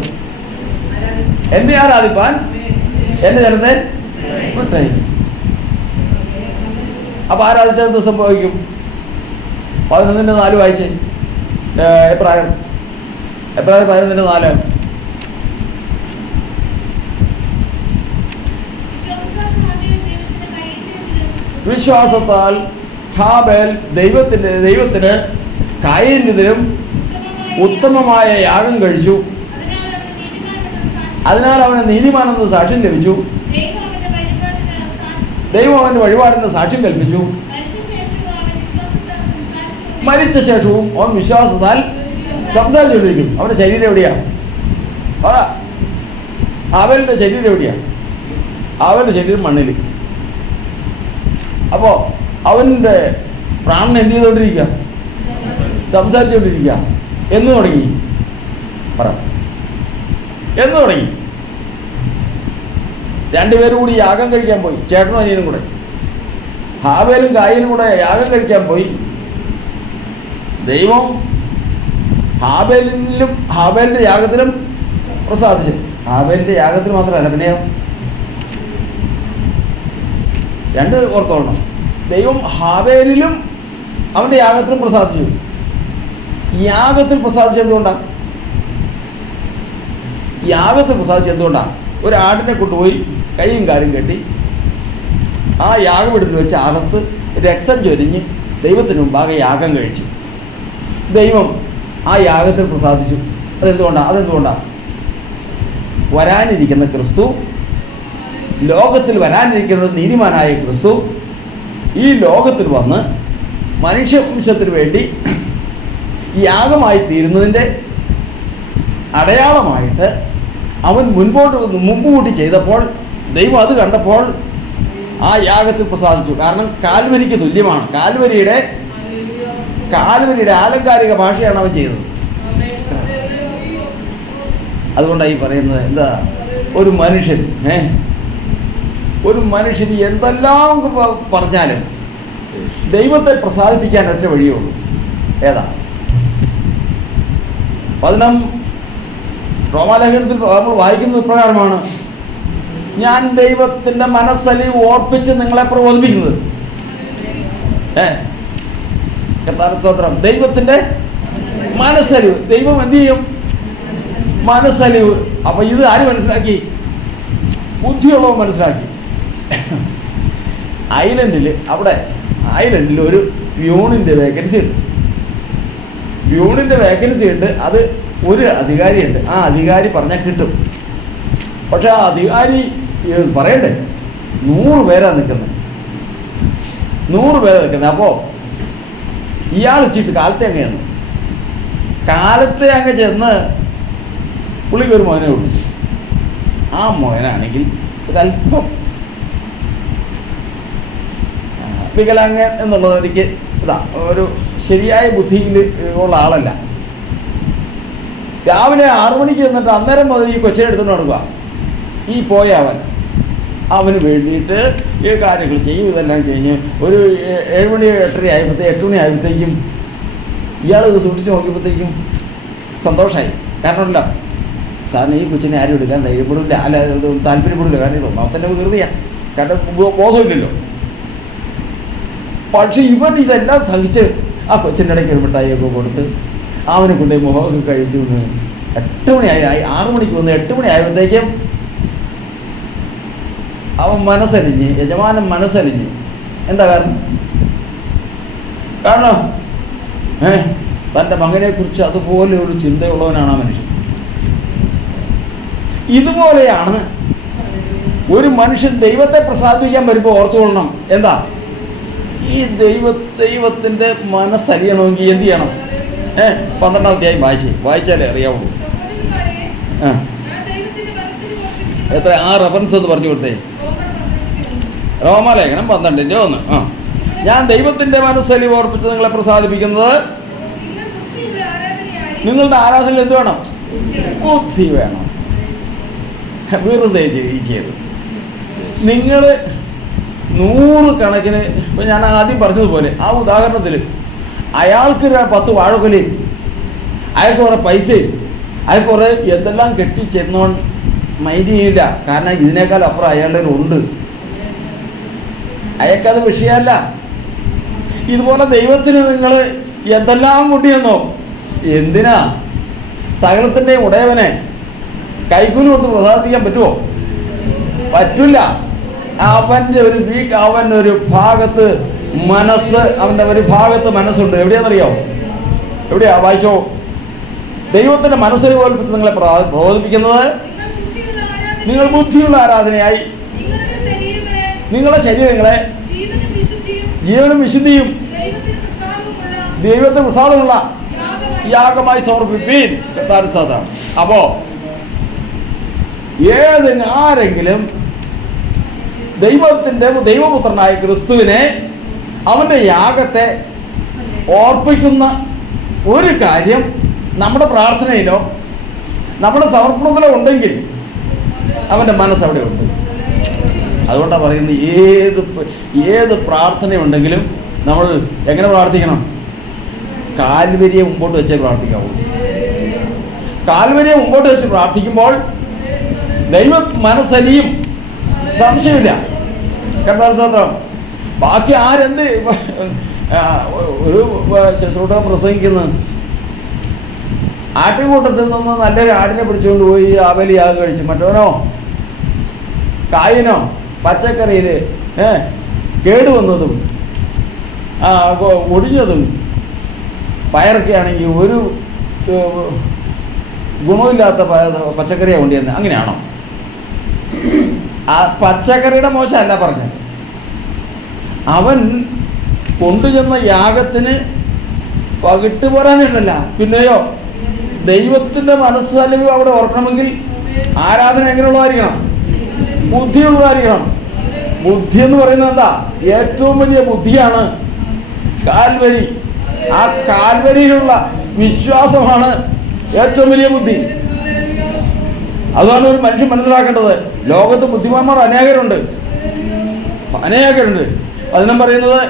എന്നെ ആരാധിപ്പാൻ എന്നെ ജനത്തെ വിട്ടയക്കും. അപ്പൊ ആരാധിച്ചാൽ എന്ത് സംഭവിക്കും? 11:4 വായിച്ചേ. എബ്രായർ 11:4. വിശ്വാസത്താൽ ഹാബേൽ ദൈവത്തിന് കായീനിലും ഉത്തമമായ യാഗം കഴിച്ചു, അതിനാൽ അവന് നീതിമാനെന്ന് സാക്ഷ്യം ലഭിച്ചു. ദൈവം അവന്റെ വഴിപാടിന് സാക്ഷ്യം കൽപ്പിച്ചു. മരിച്ച ശേഷവും അവൻ വിശ്വാസത്താൽ സംസാരിച്ചുകൊണ്ടിരിക്കുന്നു. അവന്റെ ശരീരം എവിടെയാണ്? ആബേലിന്റെ ശരീരം എവിടെയാണ്? ആബേലിന്റെ ശരീരം മണ്ണിൽ. അപ്പോൾ അവൻ്റെ പ്രാണൻ എന്ത് ചെയ്തുകൊണ്ടിരിക്കുക? സംസാരിച്ചുകൊണ്ടിരിക്കുക. എന്ന് തുടങ്ങി? എന്ന് തുടങ്ങി? രണ്ടുപേരും കൂടി യാഗം കഴിക്കാൻ പോയി. ചേട്ടനും അനിയനും കൂടെ, ഹാബേലും കായീനും കൂടെ യാഗം കഴിക്കാൻ പോയി. ദൈവം ഹാബേലിന്റെ യാഗത്തിലും പ്രസാദിച്ചു. ഹാബേലിന്റെ യാഗത്തിൽ മാത്രമല്ല, പിന്നെയോ രണ്ട് ഓർത്തോളണം. ദൈവം ഹാബേലിലും അവന്റെ യാഗത്തിലും പ്രസാദിച്ചു. യാഗത്തിൽ പ്രസാദിച്ചെന്തുകൊണ്ടാണ്? യാഗത്തിൽ പ്രസാദിച്ചെന്തുകൊണ്ടാണ്? ഒരു ആടിനെ കൊണ്ടുപോയി കൈയും കാലും കെട്ടി ആ യാഗപീഠത്തിൽ വെച്ച് അറുത്ത് രക്തം ചൊരിഞ്ഞ് ദൈവത്തിന് മുമ്പാകെ യാഗം കഴിച്ചു. ദൈവം ആ യാഗത്തിൽ പ്രസാദിച്ചു. അതെന്തുകൊണ്ടാണ്? വരാനിരിക്കുന്ന ക്രിസ്തു, ലോകത്തിൽ വരാനിരിക്കുന്നത് നീതിമാനായ ക്രിസ്തു ഈ ലോകത്തിൽ വന്ന് മനുഷ്യവംശത്തിന് വേണ്ടി യാഗമായി തീരുന്നതിൻ്റെ അടയാളമായിട്ട് അവൻ മുമ്പുകൂട്ടി ചെയ്തപ്പോൾ ദൈവം അത് കണ്ടപ്പോൾ ആ യാഗത്തിൽ പ്രസാദിച്ചു. കാരണം കാൽവരിക്ക് തുല്യമാണ്. കാൽവരിയുടെ ആലങ്കാരിക ഭാഷയാണ് അവൻ ചെയ്തത്. അതുകൊണ്ടാണ് ഈ പറയുന്നത്, എന്താ, ഒരു മനുഷ്യൻ എന്തെല്ലാം പറഞ്ഞാലും ദൈവത്തെ പ്രസാദിപ്പിക്കാൻ ഒറ്റ വഴിയേ ഉള്ളൂ. ഏതാ? റോമാലേഖനത്തിൽ നമ്മൾ വായിക്കുന്നത് ഇപ്രകാരമാണ്: ഞാൻ ദൈവത്തിൻ്റെ മനസ്സലിവ് ഓർപ്പിച്ച് നിങ്ങളെ പ്രബോധിപ്പിക്കുന്നത്. സ്തോത്രം. ദൈവത്തിൻ്റെ മനസ്സലിവ്. ദൈവം എന്ത് ചെയ്യും? മനസ്സലിവ്. അപ്പൊ ഇത് ആര് മനസ്സിലാക്കി? ബുദ്ധിയുള്ളവൻ മനസ്സിലാക്കി. ഐലൻഡിൽ ഒരു പ്യൂണിൻ്റെ വേക്കൻസി ഉണ്ട്. പ്യൂണിൻ്റെ വേക്കൻസി ഉണ്ട്. അത് ഒരു അധികാരിയുണ്ട്. ആ അധികാരി പറഞ്ഞാൽ കിട്ടും. പക്ഷെ ആ അധികാരി പറയണ്ടേ 100 പേരാണ് നിൽക്കുന്നത്. 100 പേരാണ് നിൽക്കുന്നത്. അപ്പോൾ ഇയാൾ വെച്ചിട്ട് കാലത്തെ അങ്ങ് ചെന്ന് പുള്ളിക്ക് ഒരു മോനെ ഉള്ളൂ. ആ മോനാണെങ്കിൽ ഒരല്പം വികലാംഗൻ എന്നുള്ളത് എനിക്ക് ഒരു ശരിയായ ബുദ്ധിയിൽ ഉള്ള ആളല്ല. രാവിലെ 6 മണിക്ക് ചെന്നിട്ട് അന്നേരം മുതൽ ഈ കൊച്ചിനെ എടുത്തുകൊണ്ട് നടക്കുക. ഈ പോയ അവന് വേണ്ടിയിട്ട് ഈ കാര്യങ്ങൾ ചെയ്യും. ഇതെല്ലാം കഴിഞ്ഞ് ഒരു 7 മണി 8:30 ആയപ്പോഴത്തേക്കും ഇയാളിത് സൂക്ഷിച്ച് നോക്കിയപ്പോഴത്തേക്കും സന്തോഷമായി. കാരണമല്ല സാറിന് ഈ കൊച്ചിനെ ആരും എടുക്കാൻ ധൈര്യപ്പെടില്ല, അല്ല താല്പര്യപ്പെടില്ല. കാരണം ഇത് ഒന്നാമത്തെ വികൃതിയാണ്, കാരണം ബോധമില്ലല്ലോ. പക്ഷെ ഇവൻ ഇതെല്ലാം സഹിച്ച് ആ കൊച്ചിൻ്റെ ഇടയ്ക്ക് ഒരു മിഠായിയൊക്കെ കൊടുത്ത് അവനെ കൊണ്ടുപോയി മുഖമൊക്കെ കഴിച്ചു. 8 മണിയായി. 6 മണിക്ക് വന്ന് 8 മണി ആയപ്പോഴത്തേക്കും അവൻ യജമാനൻ മനസ്സലിഞ്ഞ്. എന്താ കാരണം തൻ്റെ മകനെക്കുറിച്ച് അതുപോലെ ഒരു ചിന്തയുള്ളവനാണ് ആ മനുഷ്യൻ. ഇതുപോലെയാണ് ഒരു മനുഷ്യൻ ദൈവത്തെ പ്രസാദിപ്പിക്കാൻ വരുമ്പോൾ ഓർത്തുകൊള്ളണം. എന്താ ഈ ദൈവത്തിൻ്റെ മനസ്സലിയണമെങ്കിൽ എന്ത് ചെയ്യണം? 12-ാം അധ്യായം വായിച്ചാലേ അറിയാവുള്ളൂ. എത്ര ആ റെഫറൻസ് ഒന്ന് പറഞ്ഞു കൊടുത്തേ. റോമാലേഖനം 12:1. ഞാൻ ദൈവത്തിൻ്റെ മനസ്സലി ഓർപ്പിച്ച് നിങ്ങളെ പ്രസാദിപ്പിക്കുന്നത് നിങ്ങളുടെ ആരാധനയിൽ എന്ത് വേണം? ബുദ്ധി വേണം. വെറുതെ ചെയ്ത് നിങ്ങൾ 100 കണക്കിന് ഇപ്പം ഞാൻ ആദ്യം പറഞ്ഞതുപോലെ ആ ഉദാഹരണത്തിൽ അയാൾക്ക് 10 വാഴക്കൊലയും അയാൾക്ക് കുറേ പൈസയും അയാൾക്ക് കുറേ എന്തെല്ലാം കെട്ടിച്ചെന്നോൺ മൈൻഡ് ചെയ്യില്ല. കാരണം ഇതിനേക്കാൾ അപ്പുറം അയാളുടെ ഉണ്ട്. അയാൾക്കത് വിഷയമല്ല. ഇതുപോലെ ദൈവത്തിന് നിങ്ങൾ എന്തെല്ലാം കൂട്ടിയെന്നോ? എന്തിനാ? സകലത്തിൻ്റെ ഉടയവനെ കൈക്കൂലി കൊടുത്ത് പ്രസാദിപ്പിക്കാൻ പറ്റുമോ? പറ്റില്ല. അവൻ്റെ ഒരു ഭാഗത്ത് അവൻ്റെ ഒരു ഭാഗത്ത് മനസ്സുണ്ട്. എവിടെയാണെന്നറിയാമോ? എവിടെയാ? വായിച്ചോ. ദൈവത്തിൻ്റെ മനസ്സിനെ പോൽപ്പിച്ച് നിങ്ങളെ പ്രബോധിപ്പിക്കുന്നത് നിങ്ങൾ ബുദ്ധിയുള്ള ആരാധനയായി നിങ്ങളുടെ ശരീരങ്ങളെ ജീവനും വിശുദ്ധിയും ദൈവത്തിന് പ്രസാദമുള്ള യാഗമായി സമർപ്പിപ്പീൻ. അപ്പോ ആരെങ്കിലും ദൈവപുത്രനായ ക്രിസ്തുവിനെ അവൻ്റെ യാഗത്തെ ഓർപ്പിക്കുന്ന ഒരു കാര്യം നമ്മുടെ പ്രാർത്ഥനയിലോ നമ്മുടെ സമർപ്പണത്തിലോ ഉണ്ടെങ്കിൽ അവൻ്റെ മനസ്സവിടെ ഉണ്ട്. അതുകൊണ്ടാണ് പറയുന്നത് ഏത് പ്രാർത്ഥനയുണ്ടെങ്കിലും നമ്മൾ എങ്ങനെ പ്രാർത്ഥിക്കണം? കാൽവരിയെ മുമ്പോട്ട് വെച്ചേ പ്രാർത്ഥിക്കാവൂ. കാൽവരിയെ മുമ്പോട്ട് വെച്ച് പ്രാർത്ഥിക്കുമ്പോൾ ദൈവ മനസ്സലിയും, സംശയമില്ല. കർത്താവ് ബാക്കി ആരെന്ത് ഒരു ശുശ്രൂഷ പ്രസംഗിക്കുന്നത് ആട്ടുകൂട്ടത്തിൽ നിന്ന് നല്ലൊരു ആടിനെ പിടിച്ചുകൊണ്ട് പോയി ആബലിയാഗ് കഴിച്ചു. മറ്റവനോ കായിനോ പച്ചക്കറിയിൽ കേടുവന്നതും ഒടിഞ്ഞതും പയറൊക്കെ ആണെങ്കിൽ ഒരു ഗുണമില്ലാത്ത പച്ചക്കറിയാണ് കൊണ്ടുവന്നത്. അങ്ങനെയാണോ? ആ പച്ചക്കറിയുടെ മോശമല്ല പറഞ്ഞത്. അവൻ കൊണ്ടുചെന്ന യാഗത്തിന് പകിട്ട് പോരാനിട്ടല്ല. പിന്നെയോ ദൈവത്തിൻ്റെ മനസ്സലിവ് അവിടെ ഓർക്കണമെങ്കിൽ ആരാധന എങ്ങനെയുള്ളതായിരിക്കണം? ബുദ്ധിയുള്ളതായിരിക്കണം. ബുദ്ധി എന്ന് പറയുന്നത് എന്താ? ഏറ്റവും വലിയ ബുദ്ധിയാണ് കാൽവരി. ആ കാൽവരിയിലുള്ള വിശ്വാസമാണ് ഏറ്റവും വലിയ ബുദ്ധി. അതാണ് ഒരു മനുഷ്യൻ മനസ്സിലാക്കേണ്ടത്. ലോകത്ത് ബുദ്ധിമാന്മാർ അനേകരുണ്ട്. അതിനും പറയുന്നത്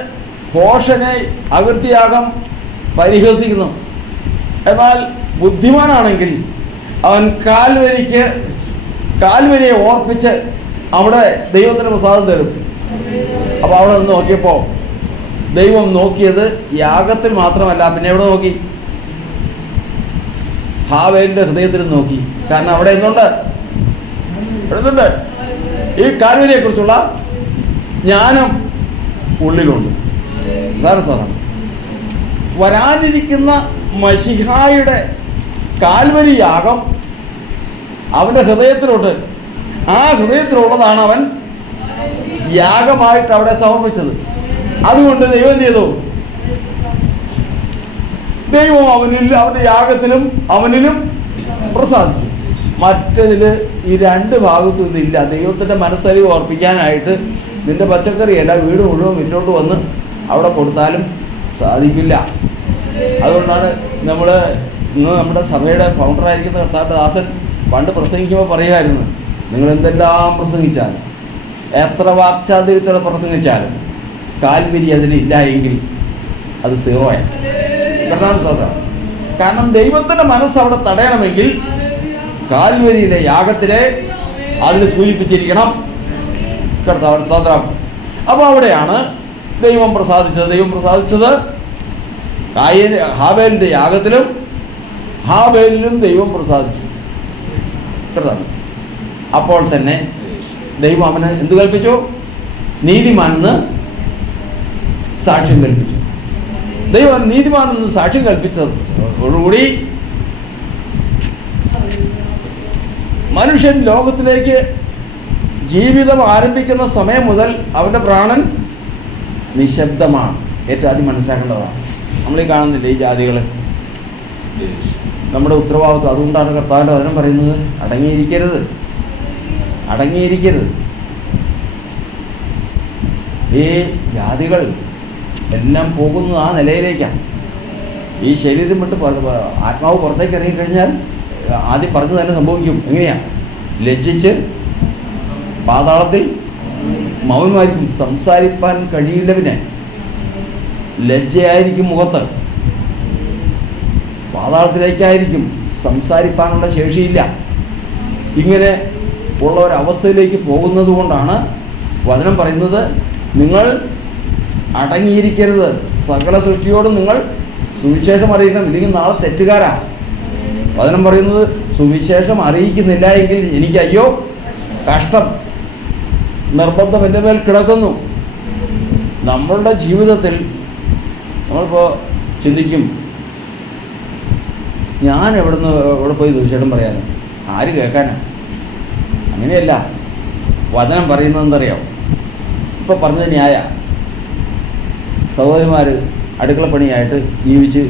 ഭോഷനെ അകൃത്യയാഗം പരിഹസിക്കുന്നു. എന്നാൽ ബുദ്ധിമാനാണെങ്കിൽ അവൻ കാൽവരിയെ ഓർപ്പിച്ച് അവിടെ ദൈവത്തിന് പ്രസാദം തരും. അപ്പോൾ അവിടെ നിന്ന് നോക്കിയപ്പോൾ ദൈവം നോക്കിയത് യാഗത്തിൽ മാത്രമല്ല, പിന്നെ എവിടെ നോക്കി? ഹാവേലിൻ്റെ ഹൃദയത്തിൽ നോക്കി. കാരണം അവിടെ എന്തുണ്ട്? ഈ കാൽവരിയെക്കുറിച്ചുള്ള ജ്ഞാനം ഉള്ളിലുണ്ട്. അതാണ് സാധാരണ. വരാനിരിക്കുന്ന മശിഹായുടെ കാൽവരി യാഗം അവൻ്റെ ഹൃദയത്തിലുണ്ട്. ആ ഹൃദയത്തിലുള്ളതാണ് അവൻ യാഗമായിട്ട് അവിടെ സമർപ്പിച്ചത്. അതുകൊണ്ട് ദൈവം എന്ത് ചെയ്തു? ദൈവം അവൻ്റെ യാഗത്തിലും അവനിലും പ്രസാദിച്ചു. മറ്റതിൽ ഈ രണ്ട് ഭാഗത്തും ഇതില്ല. ദൈവത്തിൻ്റെ മനസ്സലിവ് ഓർപ്പിക്കാനായിട്ട് നിന്റെ പച്ചക്കറിയല്ല വീട് മുഴുവൻ മുന്നോട്ട് വന്ന് അവിടെ കൊടുത്താലും സാധിക്കില്ല. അതുകൊണ്ടാണ് ഇന്ന് നമ്മുടെ സഭയുടെ ഫൗണ്ടറായിരിക്കുന്ന കർത്താവിൻ്റെ ദാസൻ പണ്ട് പ്രസംഗിക്കുമ്പോൾ പറയുമായിരുന്നു, നിങ്ങൾ എന്തെല്ലാം പ്രസംഗിച്ചാലും, എത്ര വാക്ചാതുര്യത്തോടെ പ്രസംഗിച്ചാലും കാൽവരി അതിലില്ല എങ്കിൽ അത് സീറോയാണ്. കാരണം ദൈവത്തിൻ്റെ മനസ്സ് അവിടെ തടയണമെങ്കിൽ കാൽവരിയിലെ യാഗത്തിലെ അതിൽ സൂചിപ്പിച്ചിരിക്കണം കർത്താവിന് സ്തോത്രം. അപ്പോൾ അവിടെയാണ് ദൈവം പ്രസാദിച്ചത്. ഹാബേലിൻ്റെ യാഗത്തിലും ഹാബേലിലും ദൈവം പ്രസാദിച്ചു കർത്താവ്. അപ്പോൾ തന്നെ ദൈവം അവന് എന്ത് കൽപ്പിച്ചു? നീതിമാനെന്ന് സാക്ഷ്യം കൽപ്പിച്ചു. ദൈവം നീതിമാനെന്ന് സാക്ഷ്യം കൽപ്പിച്ചതോടുകൂടി മനുഷ്യൻ ലോകത്തിലേക്ക് ജീവിതം ആരംഭിക്കുന്ന സമയം മുതൽ അവൻ്റെ പ്രാണൻ നിശബ്ദമാണ്. ഏറ്റവും ആദ്യം മനസ്സിലാക്കേണ്ടതാണ്. നമ്മളീ കാണുന്നില്ല ഈ ജാതികൾ, നമ്മുടെ ഉത്തരവാദിത്വം. അതുകൊണ്ടാണ് കർത്താവിൻ്റെ വചനം പറയുന്നത്, അടങ്ങിയിരിക്കരുത്. ഈ ജാതികൾ എല്ലാം പോകുന്നത് ആ നിലയിലേക്കാണ്. ഈ ശരീരം വിട്ട് ആത്മാവ് പുറത്തേക്ക് ഇറങ്ങിക്കഴിഞ്ഞാൽ ആദ്യം പറഞ്ഞു തന്നെ സംഭവിക്കും. എങ്ങനെയാണ്? ലജ്ജിച്ച് പാതാളത്തിൽ മൗനമായിരിക്കും. സംസാരിപ്പാൻ കഴിയില്ല. പിന്നെ ലജ്ജയായിരിക്കും മുഖത്ത്. പാതാളത്തിലേക്കായിരിക്കും. സംസാരിപ്പാനുള്ള ശേഷിയില്ല. ഇങ്ങനെ ഉള്ള ഒരവസ്ഥയിലേക്ക് പോകുന്നത് കൊണ്ടാണ് വചനം പറയുന്നത്, നിങ്ങൾ അടങ്ങിയിരിക്കരുത്, സകല സൃഷ്ടിയോടും നിങ്ങൾ സുവിശേഷം അറിയിക്കണം, ഇല്ലെങ്കിൽ നാളെ തെറ്റുകാരാ. വചനം പറയുന്നത്, സുവിശേഷം അറിയിക്കുന്നില്ല എങ്കിൽ എനിക്ക് അയ്യോ കഷ്ടം, നിർബന്ധം എൻ്റെ മേൽ കിടക്കുന്നു. നമ്മളുടെ ജീവിതത്തിൽ നമ്മളിപ്പോൾ ചിന്തിക്കും, ഞാൻ എവിടെ പോയി സുവിശേഷം പറയാനോ, ആര് കേൾക്കാനാ? അങ്ങനെയല്ല. വചനം പറയുന്നത് എന്തറിയാം? ഇപ്പോൾ പറഞ്ഞത് ന്യായ. സഹോദരിമാർ അടുക്കളപ്പണിയായിട്ട് ജീവിച്ച്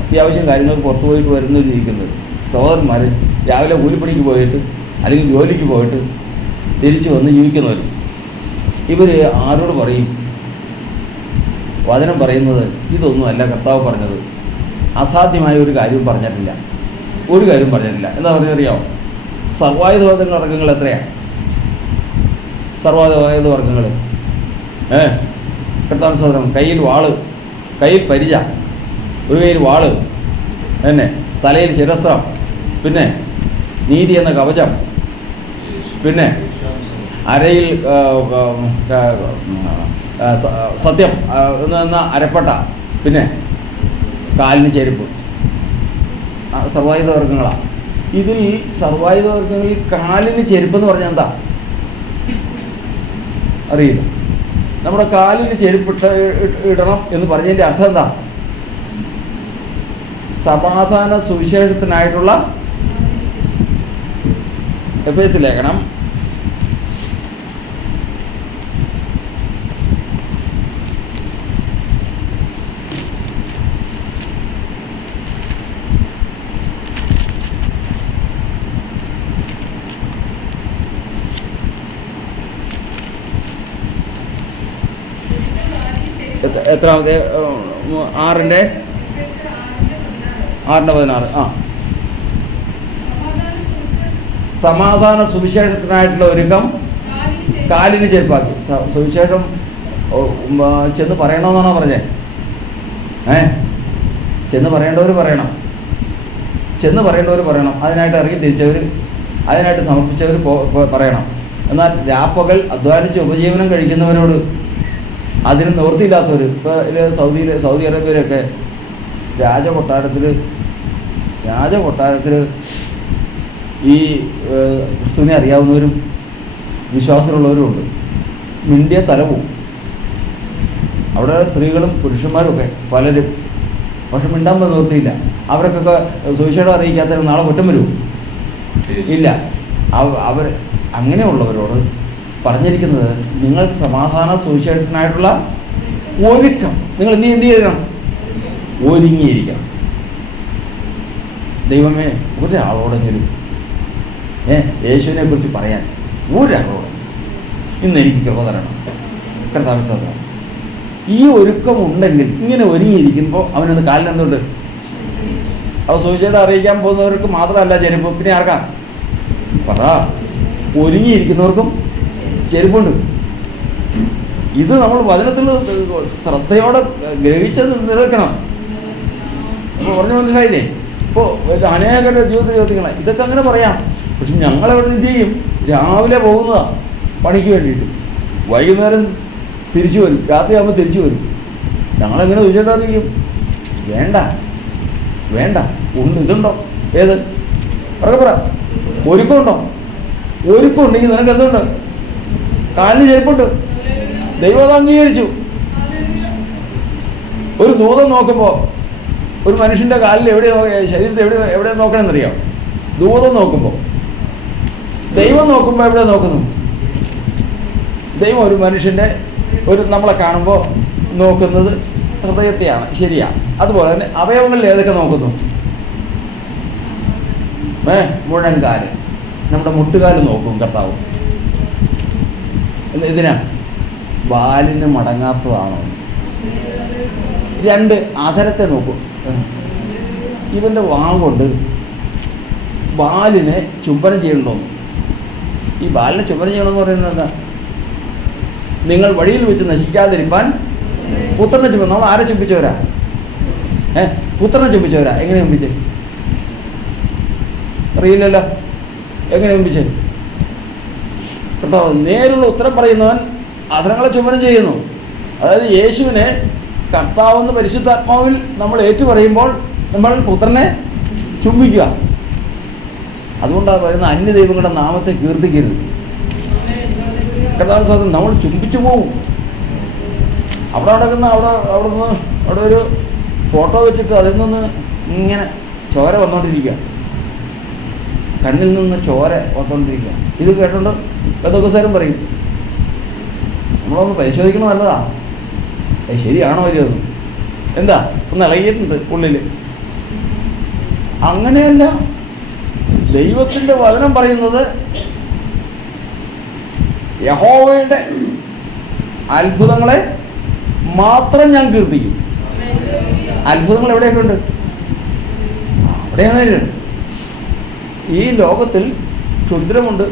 അത്യാവശ്യം കാര്യങ്ങൾക്ക് പുറത്തു പോയിട്ട് വരുന്നതിരിക്കുന്നത്, സഹോദരന്മാർ രാവിലെ കൂലിപ്പണിക്ക് പോയിട്ട് അല്ലെങ്കിൽ ജോലിക്ക് പോയിട്ട് തിരിച്ചു വന്ന് ജീവിക്കുന്നവർ. ഇവർ ആരോട് പറയും? വചനം പറയുന്നത് ഇതൊന്നുമല്ല കർത്താവ് പറഞ്ഞത്. അസാധ്യമായ ഒരു കാര്യവും പറഞ്ഞിട്ടില്ല. എന്താ പറഞ്ഞറിയാമോ? സർവായുധ വർഗ്ഗങ്ങൾ എത്രയാണ്? സർവായുധ വർഗ്ഗങ്ങൾ കർത്താവിൻ്റെ സഹോദരം, കയ്യിൽ വാള്, കയ്യിൽ പരിച, ഒരു കയ്യിൽ വാള്, പിന്നെ തലയിൽ ശിരസ്ത്രം, പിന്നെ നീതി എന്ന കവചം, പിന്നെ അരയിൽ സത്യം എന്ന അരപ്പട്ട, പിന്നെ കാലിന് ചെരുപ്പ്. സർവായുധ വർഗ്ഗങ്ങളാണ്. ഇതിൽ സർവായുധ വർഗ്ഗങ്ങളിൽ കാലിന് ചെരുപ്പെന്ന് പറഞ്ഞാൽ എന്താ അറിയില്ല. നമ്മുടെ കാലിന് ചെരുപ്പിട്ട് ഇടണം എന്ന് പറഞ്ഞതിൻ്റെ അർത്ഥം എന്താ? സമാധാന സുവിശേഷത്തിനായിട്ടുള്ള എഫേസ്യ ലേഖനം എത്രാമത്തെ? 6:16. സമാധാന സുവിശേഷത്തിനായിട്ടുള്ള ഒരുക്കം കാലിന് ചെരുപ്പാക്കി. സുവിശേഷം ചെന്ന് പറയണമെന്നാണോ പറഞ്ഞേ? ചെന്ന് പറയേണ്ടവർ പറയണം. അതിനായിട്ട് ഇറങ്ങി തിരിച്ചവർ, അതിനായിട്ട് സമർപ്പിച്ചവർ പറയണം. എന്നാൽ രാപ്പകൽ അധ്വാനിച്ച് ഉപജീവനം കഴിക്കുന്നവരോട്, അതിന് നിവൃത്തിയില്ലാത്തവർ, ഇപ്പോൾ സൗദി അറേബ്യയിലൊക്കെ രാജകൊട്ടാരത്തിൽ ഈ ക്രിസ്തുവിനെ അറിയാവുന്നവരും വിശ്വാസമുള്ളവരും ഉണ്ട്. മിണ്ടിയ തല പോവും. അവിടെ സ്ത്രീകളും പുരുഷന്മാരും ഒക്കെ പലരും, പക്ഷെ മിണ്ടാൻ നിവൃത്തിയില്ല. അവർക്കൊക്കെ സുവിശേഷം അറിയിക്കാത്ത നാളെ കുറ്റം വരുമോ? ഇല്ല. അവർ അങ്ങനെയുള്ളവരോട് പറഞ്ഞിരിക്കുന്നത്, നിങ്ങൾ സമാധാന സുവിശേഷത്തിനായിട്ടുള്ള ഒരുക്കം നിങ്ങൾ എന്ത് ചെയ്യണം? ഒരുങ്ങിയിരിക്കണം. ദൈവമേ, ഒരാളോടെങ്കിലും യേശുവിനെ കുറിച്ച് പറയാൻ ഒരാളോടെ ഇന്ന് എനിക്ക് കൃപ തരണം. കർത്താവ്, ഈ ഒരുക്കം ഉണ്ടെങ്കിൽ, ഇങ്ങനെ ഒരുങ്ങിയിരിക്കുമ്പോൾ അവനത് കാലിനെന്തുണ്ട്? അവ സുവിശേഷം അറിയിക്കാൻ പോകുന്നവർക്ക് മാത്രമല്ല ചെരുപ്പ്, പിന്നെ ആർക്കാ? പറ. ഒരുങ്ങിയിരിക്കുന്നവർക്കും ചെരുപ്പുണ്ട്. ഇത് നമ്മൾ വചനത്തിൽ ശ്രദ്ധയോടെ ഗ്രഹിച്ചത് നിലനിൽക്കണം. അപ്പോൾ പറഞ്ഞു മനസ്സിലായില്ലേ? ഇപ്പോൾ അനേകരുടെ ജീവിത ചോദ്യങ്ങളെ ഇതൊക്കെ അങ്ങനെ പറയാം. പക്ഷെ ഞങ്ങളവിടെ എന്ത് ചെയ്യും? രാവിലെ പോകുന്നതാണ് പണിക്ക് വേണ്ടിയിട്ട്, വൈകുന്നേരം തിരിച്ചു വരും, രാത്രിയാകുമ്പോൾ തിരിച്ചു വരും. ഞങ്ങളെങ്ങനെ ചോദിച്ചിട്ടായിരിക്കും? വേണ്ട വേണ്ട, ഉണ്ട്. ഇതുണ്ടോ? ഏത്? പറ. ഒരുക്കമുണ്ടോ? ഒരുക്കം ഉണ്ടെങ്കിൽ നിനക്ക് എന്തുണ്ട്? കാലിന് ചെരുപ്പുണ്ട്. ദൈവം അത് അംഗീകരിച്ചു. ഒരു ദൂതം നോക്കുമ്പോൾ ഒരു മനുഷ്യൻ്റെ കാലിൽ എവിടെ, ശരീരത്തിൽ എവിടെ നോക്കണമെന്നറിയാം? ദൂതം നോക്കുമ്പോൾ. ദൈവം നോക്കുമ്പോൾ എവിടെ നോക്കുന്നു? ദൈവം ഒരു മനുഷ്യൻ്റെ നമ്മളെ കാണുമ്പോൾ നോക്കുന്നത് ഹൃദയത്തെയാണ്, ശരിയാണ്. അതുപോലെ തന്നെ അവയവങ്ങളിൽ ഏതൊക്കെ നോക്കുന്നു? മുഴങ്കാല്, നമ്മുടെ മുട്ടുകാല് നോക്കും കർത്താവ്. ഇതിനാ വാലിന് മടങ്ങാത്തതാണോ? 2 അധരത്തെ നോക്കും. ഇവൻ്റെ കൊണ്ട് ബാലിനെ ചുംബനം ചെയ്യണ്ടോ? ഈ ബാലിനെ ചുംബനം ചെയ്യണമെന്ന് പറയുന്നത് എന്താ? നിങ്ങൾ വഴിയിൽ വെച്ച് നശിക്കാതിരിക്കാൻ പുത്രനെ ചുംബനം. നമ്മൾ ആരെ ചുംബിച്ചവരാ? പുത്രനെ ചുംബിച്ചവരാ. എങ്ങനെ ചുംബിച്ച്? അറിയില്ലല്ലോ. എങ്ങനെ ചുംബിച്ച്? കർത്താവ് നേരുള്ള ഉത്തരം പറയുന്നവൻ അധരങ്ങളെ ചുംബനം ചെയ്യുന്നു. അതായത് യേശുവിനെ കർത്താവെന്ന് പരിശുദ്ധാത്മാവിൽ നമ്മൾ ഏറ്റുപറയുമ്പോൾ നമ്മൾ പുത്രനെ ചുംബിക്കുക. അതുകൊണ്ടാണ് പറയുന്നത്, അന്യ ദൈവങ്ങളുടെ നാമത്തെ കീർത്തിക്കരുത്. കർത്താവ് സ്വാതന്ത്ര്യം നമ്മൾ ചുംബിച്ചു പോവും. അവിടെ നടക്കുന്ന അവിടെ ഒരു ഫോട്ടോ വെച്ചിട്ട് അതിൽ നിന്ന് ഇങ്ങനെ ചോര വന്നുകൊണ്ടിരിക്കുക, കണ്ണിൽ നിന്ന് ചോര വന്നുകൊണ്ടിരിക്കുക. ഇത് കേട്ടോണ്ട് ഏതൊക്കെസാരും പറയും, നമ്മളൊന്ന് പരിശോധിക്കണം, നല്ലതാ. ശരിയാണോ ഇല്ലയൊന്നും? എന്താ ഒന്ന് ഇളകിയിട്ടുണ്ട് ഉള്ളിൽ. അങ്ങനെയല്ല. ദൈവത്തിൻ്റെ വചനം പറയുന്നത് യഹോവയുടെ അത്ഭുതങ്ങളെ മാത്രം ഞാൻ കീർത്തിക്കും. അത്ഭുതങ്ങൾ എവിടെയൊക്കെ ഉണ്ട്? അവിടെയാണ്. ഈ ലോകത്തിൽ ക്ഷുദ്രമുണ്ട്,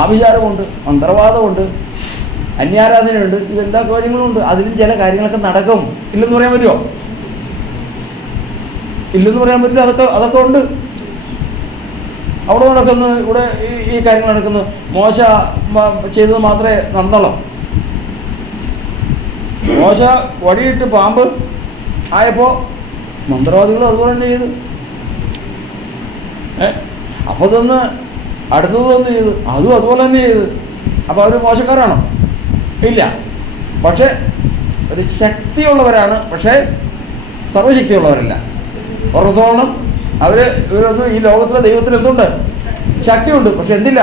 ആഭിചാരമുണ്ട്, മന്ത്രവാദമുണ്ട്, അന്യാരാധനയുണ്ട്, ഇതെല്ലാ കാര്യങ്ങളും ഉണ്ട്. അതിലും ചില കാര്യങ്ങളൊക്കെ നടക്കും. ഇല്ലെന്ന് പറയാൻ പറ്റുമോ? ഇല്ലെന്ന് പറയാൻ പറ്റില്ല. അതൊക്കെ ഉണ്ട്. അവിടെ നടക്കുന്നു, ഇവിടെ ഈ കാര്യങ്ങൾ നടക്കുന്നു. മോശ ചെയ്തത് മാത്രമേ നടന്നുള്ളൂ. മോശ വടിയിട്ട് പാമ്പ് ആയപ്പോൾ മന്ത്രവാദികളും അതുപോലെ തന്നെ ചെയ്തു. അപ്പോൾ ഇതൊന്ന് അടുത്തത് ഒന്ന് ചെയ്തു, അതും അതുപോലെ തന്നെ ചെയ്തു. അപ്പോൾ അവർ മോശക്കാരാണോ? ഇല്ല. പക്ഷേ ഒരു ശക്തിയുള്ളവരാണ്, പക്ഷേ സർവശക്തിയുള്ളവരല്ല. ഓർത്തോണം. ഇവരൊന്നും ഈ ലോകത്തിലെ ദൈവത്തിന് എന്തുണ്ട്? ശക്തിയുണ്ട്. പക്ഷെ എന്തില്ല?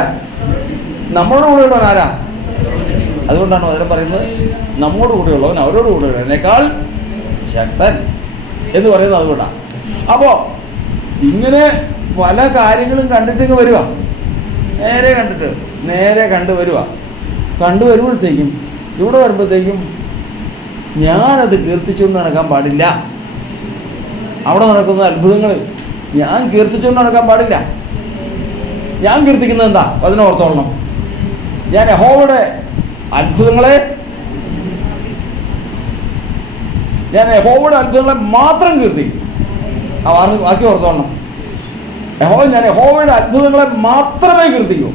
നമ്മോട് കൂടെയുള്ളവൻ ആരാ? അതുകൊണ്ടാണ് അതിനെ പറയുന്നത്, നമ്മോട് കൂടെയുള്ളവൻ അവരോട് കൂടെയുള്ളവനേക്കാൾ ശക്തൻ എന്ന് പറയുന്നത്. അതുകൊണ്ടാണ്. അപ്പോൾ ഇങ്ങനെ പല കാര്യങ്ങളും കണ്ടിട്ടിങ്ങ് വരിക. നേരെ കണ്ടുവരുമ്പോഴത്തേക്കും ഇവിടെ വരുമ്പോഴത്തേക്കും ഞാനത് കീർത്തിച്ചുകൊണ്ട് നടക്കാൻ പാടില്ല. അവിടെ നടക്കുന്ന അത്ഭുതങ്ങൾ ഞാൻ കീർത്തിച്ചുകൊണ്ട് നടക്കാൻ പാടില്ല. ഞാൻ കീർത്തിക്കുന്നത് എന്താ? അതിനെ ഓർത്തോളണം. ഞാൻ യഹോവയുടെ അത്ഭുതങ്ങളെ മാത്രം കീർത്തിക്കും. ആ ബാക്കി ഓർത്തോളണം. ഞാൻ യഹോവയുടെ അത്ഭുതങ്ങളെ മാത്രമേ കീർത്തിക്കൂ.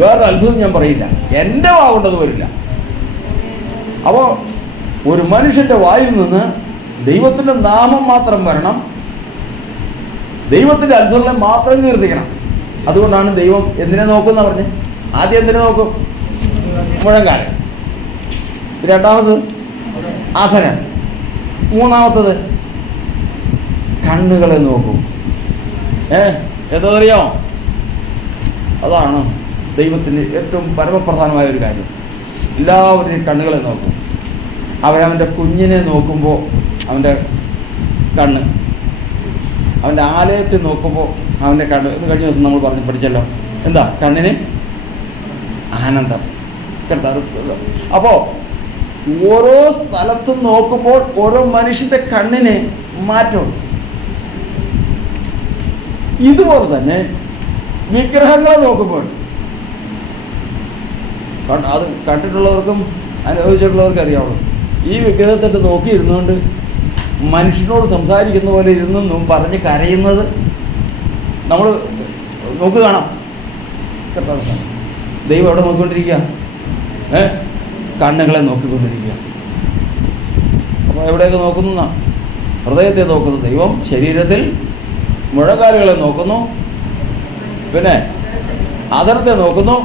വേറൊരു അത്ഭുതം ഞാൻ പറയില്ല. എൻ്റെ വാകൊണ്ടത് വരില്ല. അപ്പോൾ ഒരു മനുഷ്യൻ്റെ വായിൽ നിന്ന് ദൈവത്തിൻ്റെ നാമം മാത്രം വരണം, ദൈവത്തിൻ്റെ അത്ഭുതങ്ങളെ മാത്രം കീർത്തിക്കണം. അതുകൊണ്ടാണ് ദൈവം എന്തിനെ നോക്കുന്ന പറഞ്ഞ് ആദ്യം എന്തിനു നോക്കും? മുഴങ്കാല്. രണ്ടാമത് അധരം. മൂന്നാമത്തത് കണ്ണുകളെ നോക്കും. എന്താണെന്നറിയാമോ? അതാണ് ദൈവത്തിന് ഏറ്റവും പരമപ്രധാനമായ ഒരു കാര്യം. എല്ലാവരുടെയും കണ്ണുകളെ നോക്കും. അവരവൻ്റെ കുഞ്ഞിനെ നോക്കുമ്പോൾ അവൻ്റെ കണ്ണ്, അവൻ്റെ ആലയത്തിൽ നോക്കുമ്പോൾ അവൻ്റെ കണ്ണ്. ഇത് കഴിഞ്ഞ ദിവസം നമ്മൾ പഠിച്ചല്ലോ. എന്താ? കണ്ണിന് ആനന്ദം. അപ്പോൾ ഓരോ സ്ഥലത്തും നോക്കുമ്പോൾ ഓരോ മനുഷ്യൻ്റെ കണ്ണിന് മാറ്റമുണ്ട്. ഇതുപോലെ തന്നെ വിഗ്രഹങ്ങളെ നോക്കുമ്പോൾ അത് കണ്ടിട്ടുള്ളവർക്കും അനുഭവിച്ചിട്ടുള്ളവർക്കും അറിയാവുള്ളൂ. ഈ വിഗ്രഹത്തിട്ട് നോക്കിയിരുന്നുകൊണ്ട് മനുഷ്യനോട് സംസാരിക്കുന്ന പോലെ ഇരുന്നും പറഞ്ഞ് കരയുന്നത് നമ്മൾ നോക്ക് കാണാം. ദൈവം എവിടെ നോക്കിക്കൊണ്ടിരിക്കുക? കണ്ണുകളെ നോക്കിക്കൊണ്ടിരിക്കുക. അപ്പോൾ എവിടെയൊക്കെ നോക്കുന്നു? ഹൃദയത്തെ നോക്കുന്നു ദൈവം. ശരീരത്തിൽ മുഴങ്കാലുകളെ നോക്കുന്നു, പിന്നെ അധരത്തെ നോക്കുന്നു,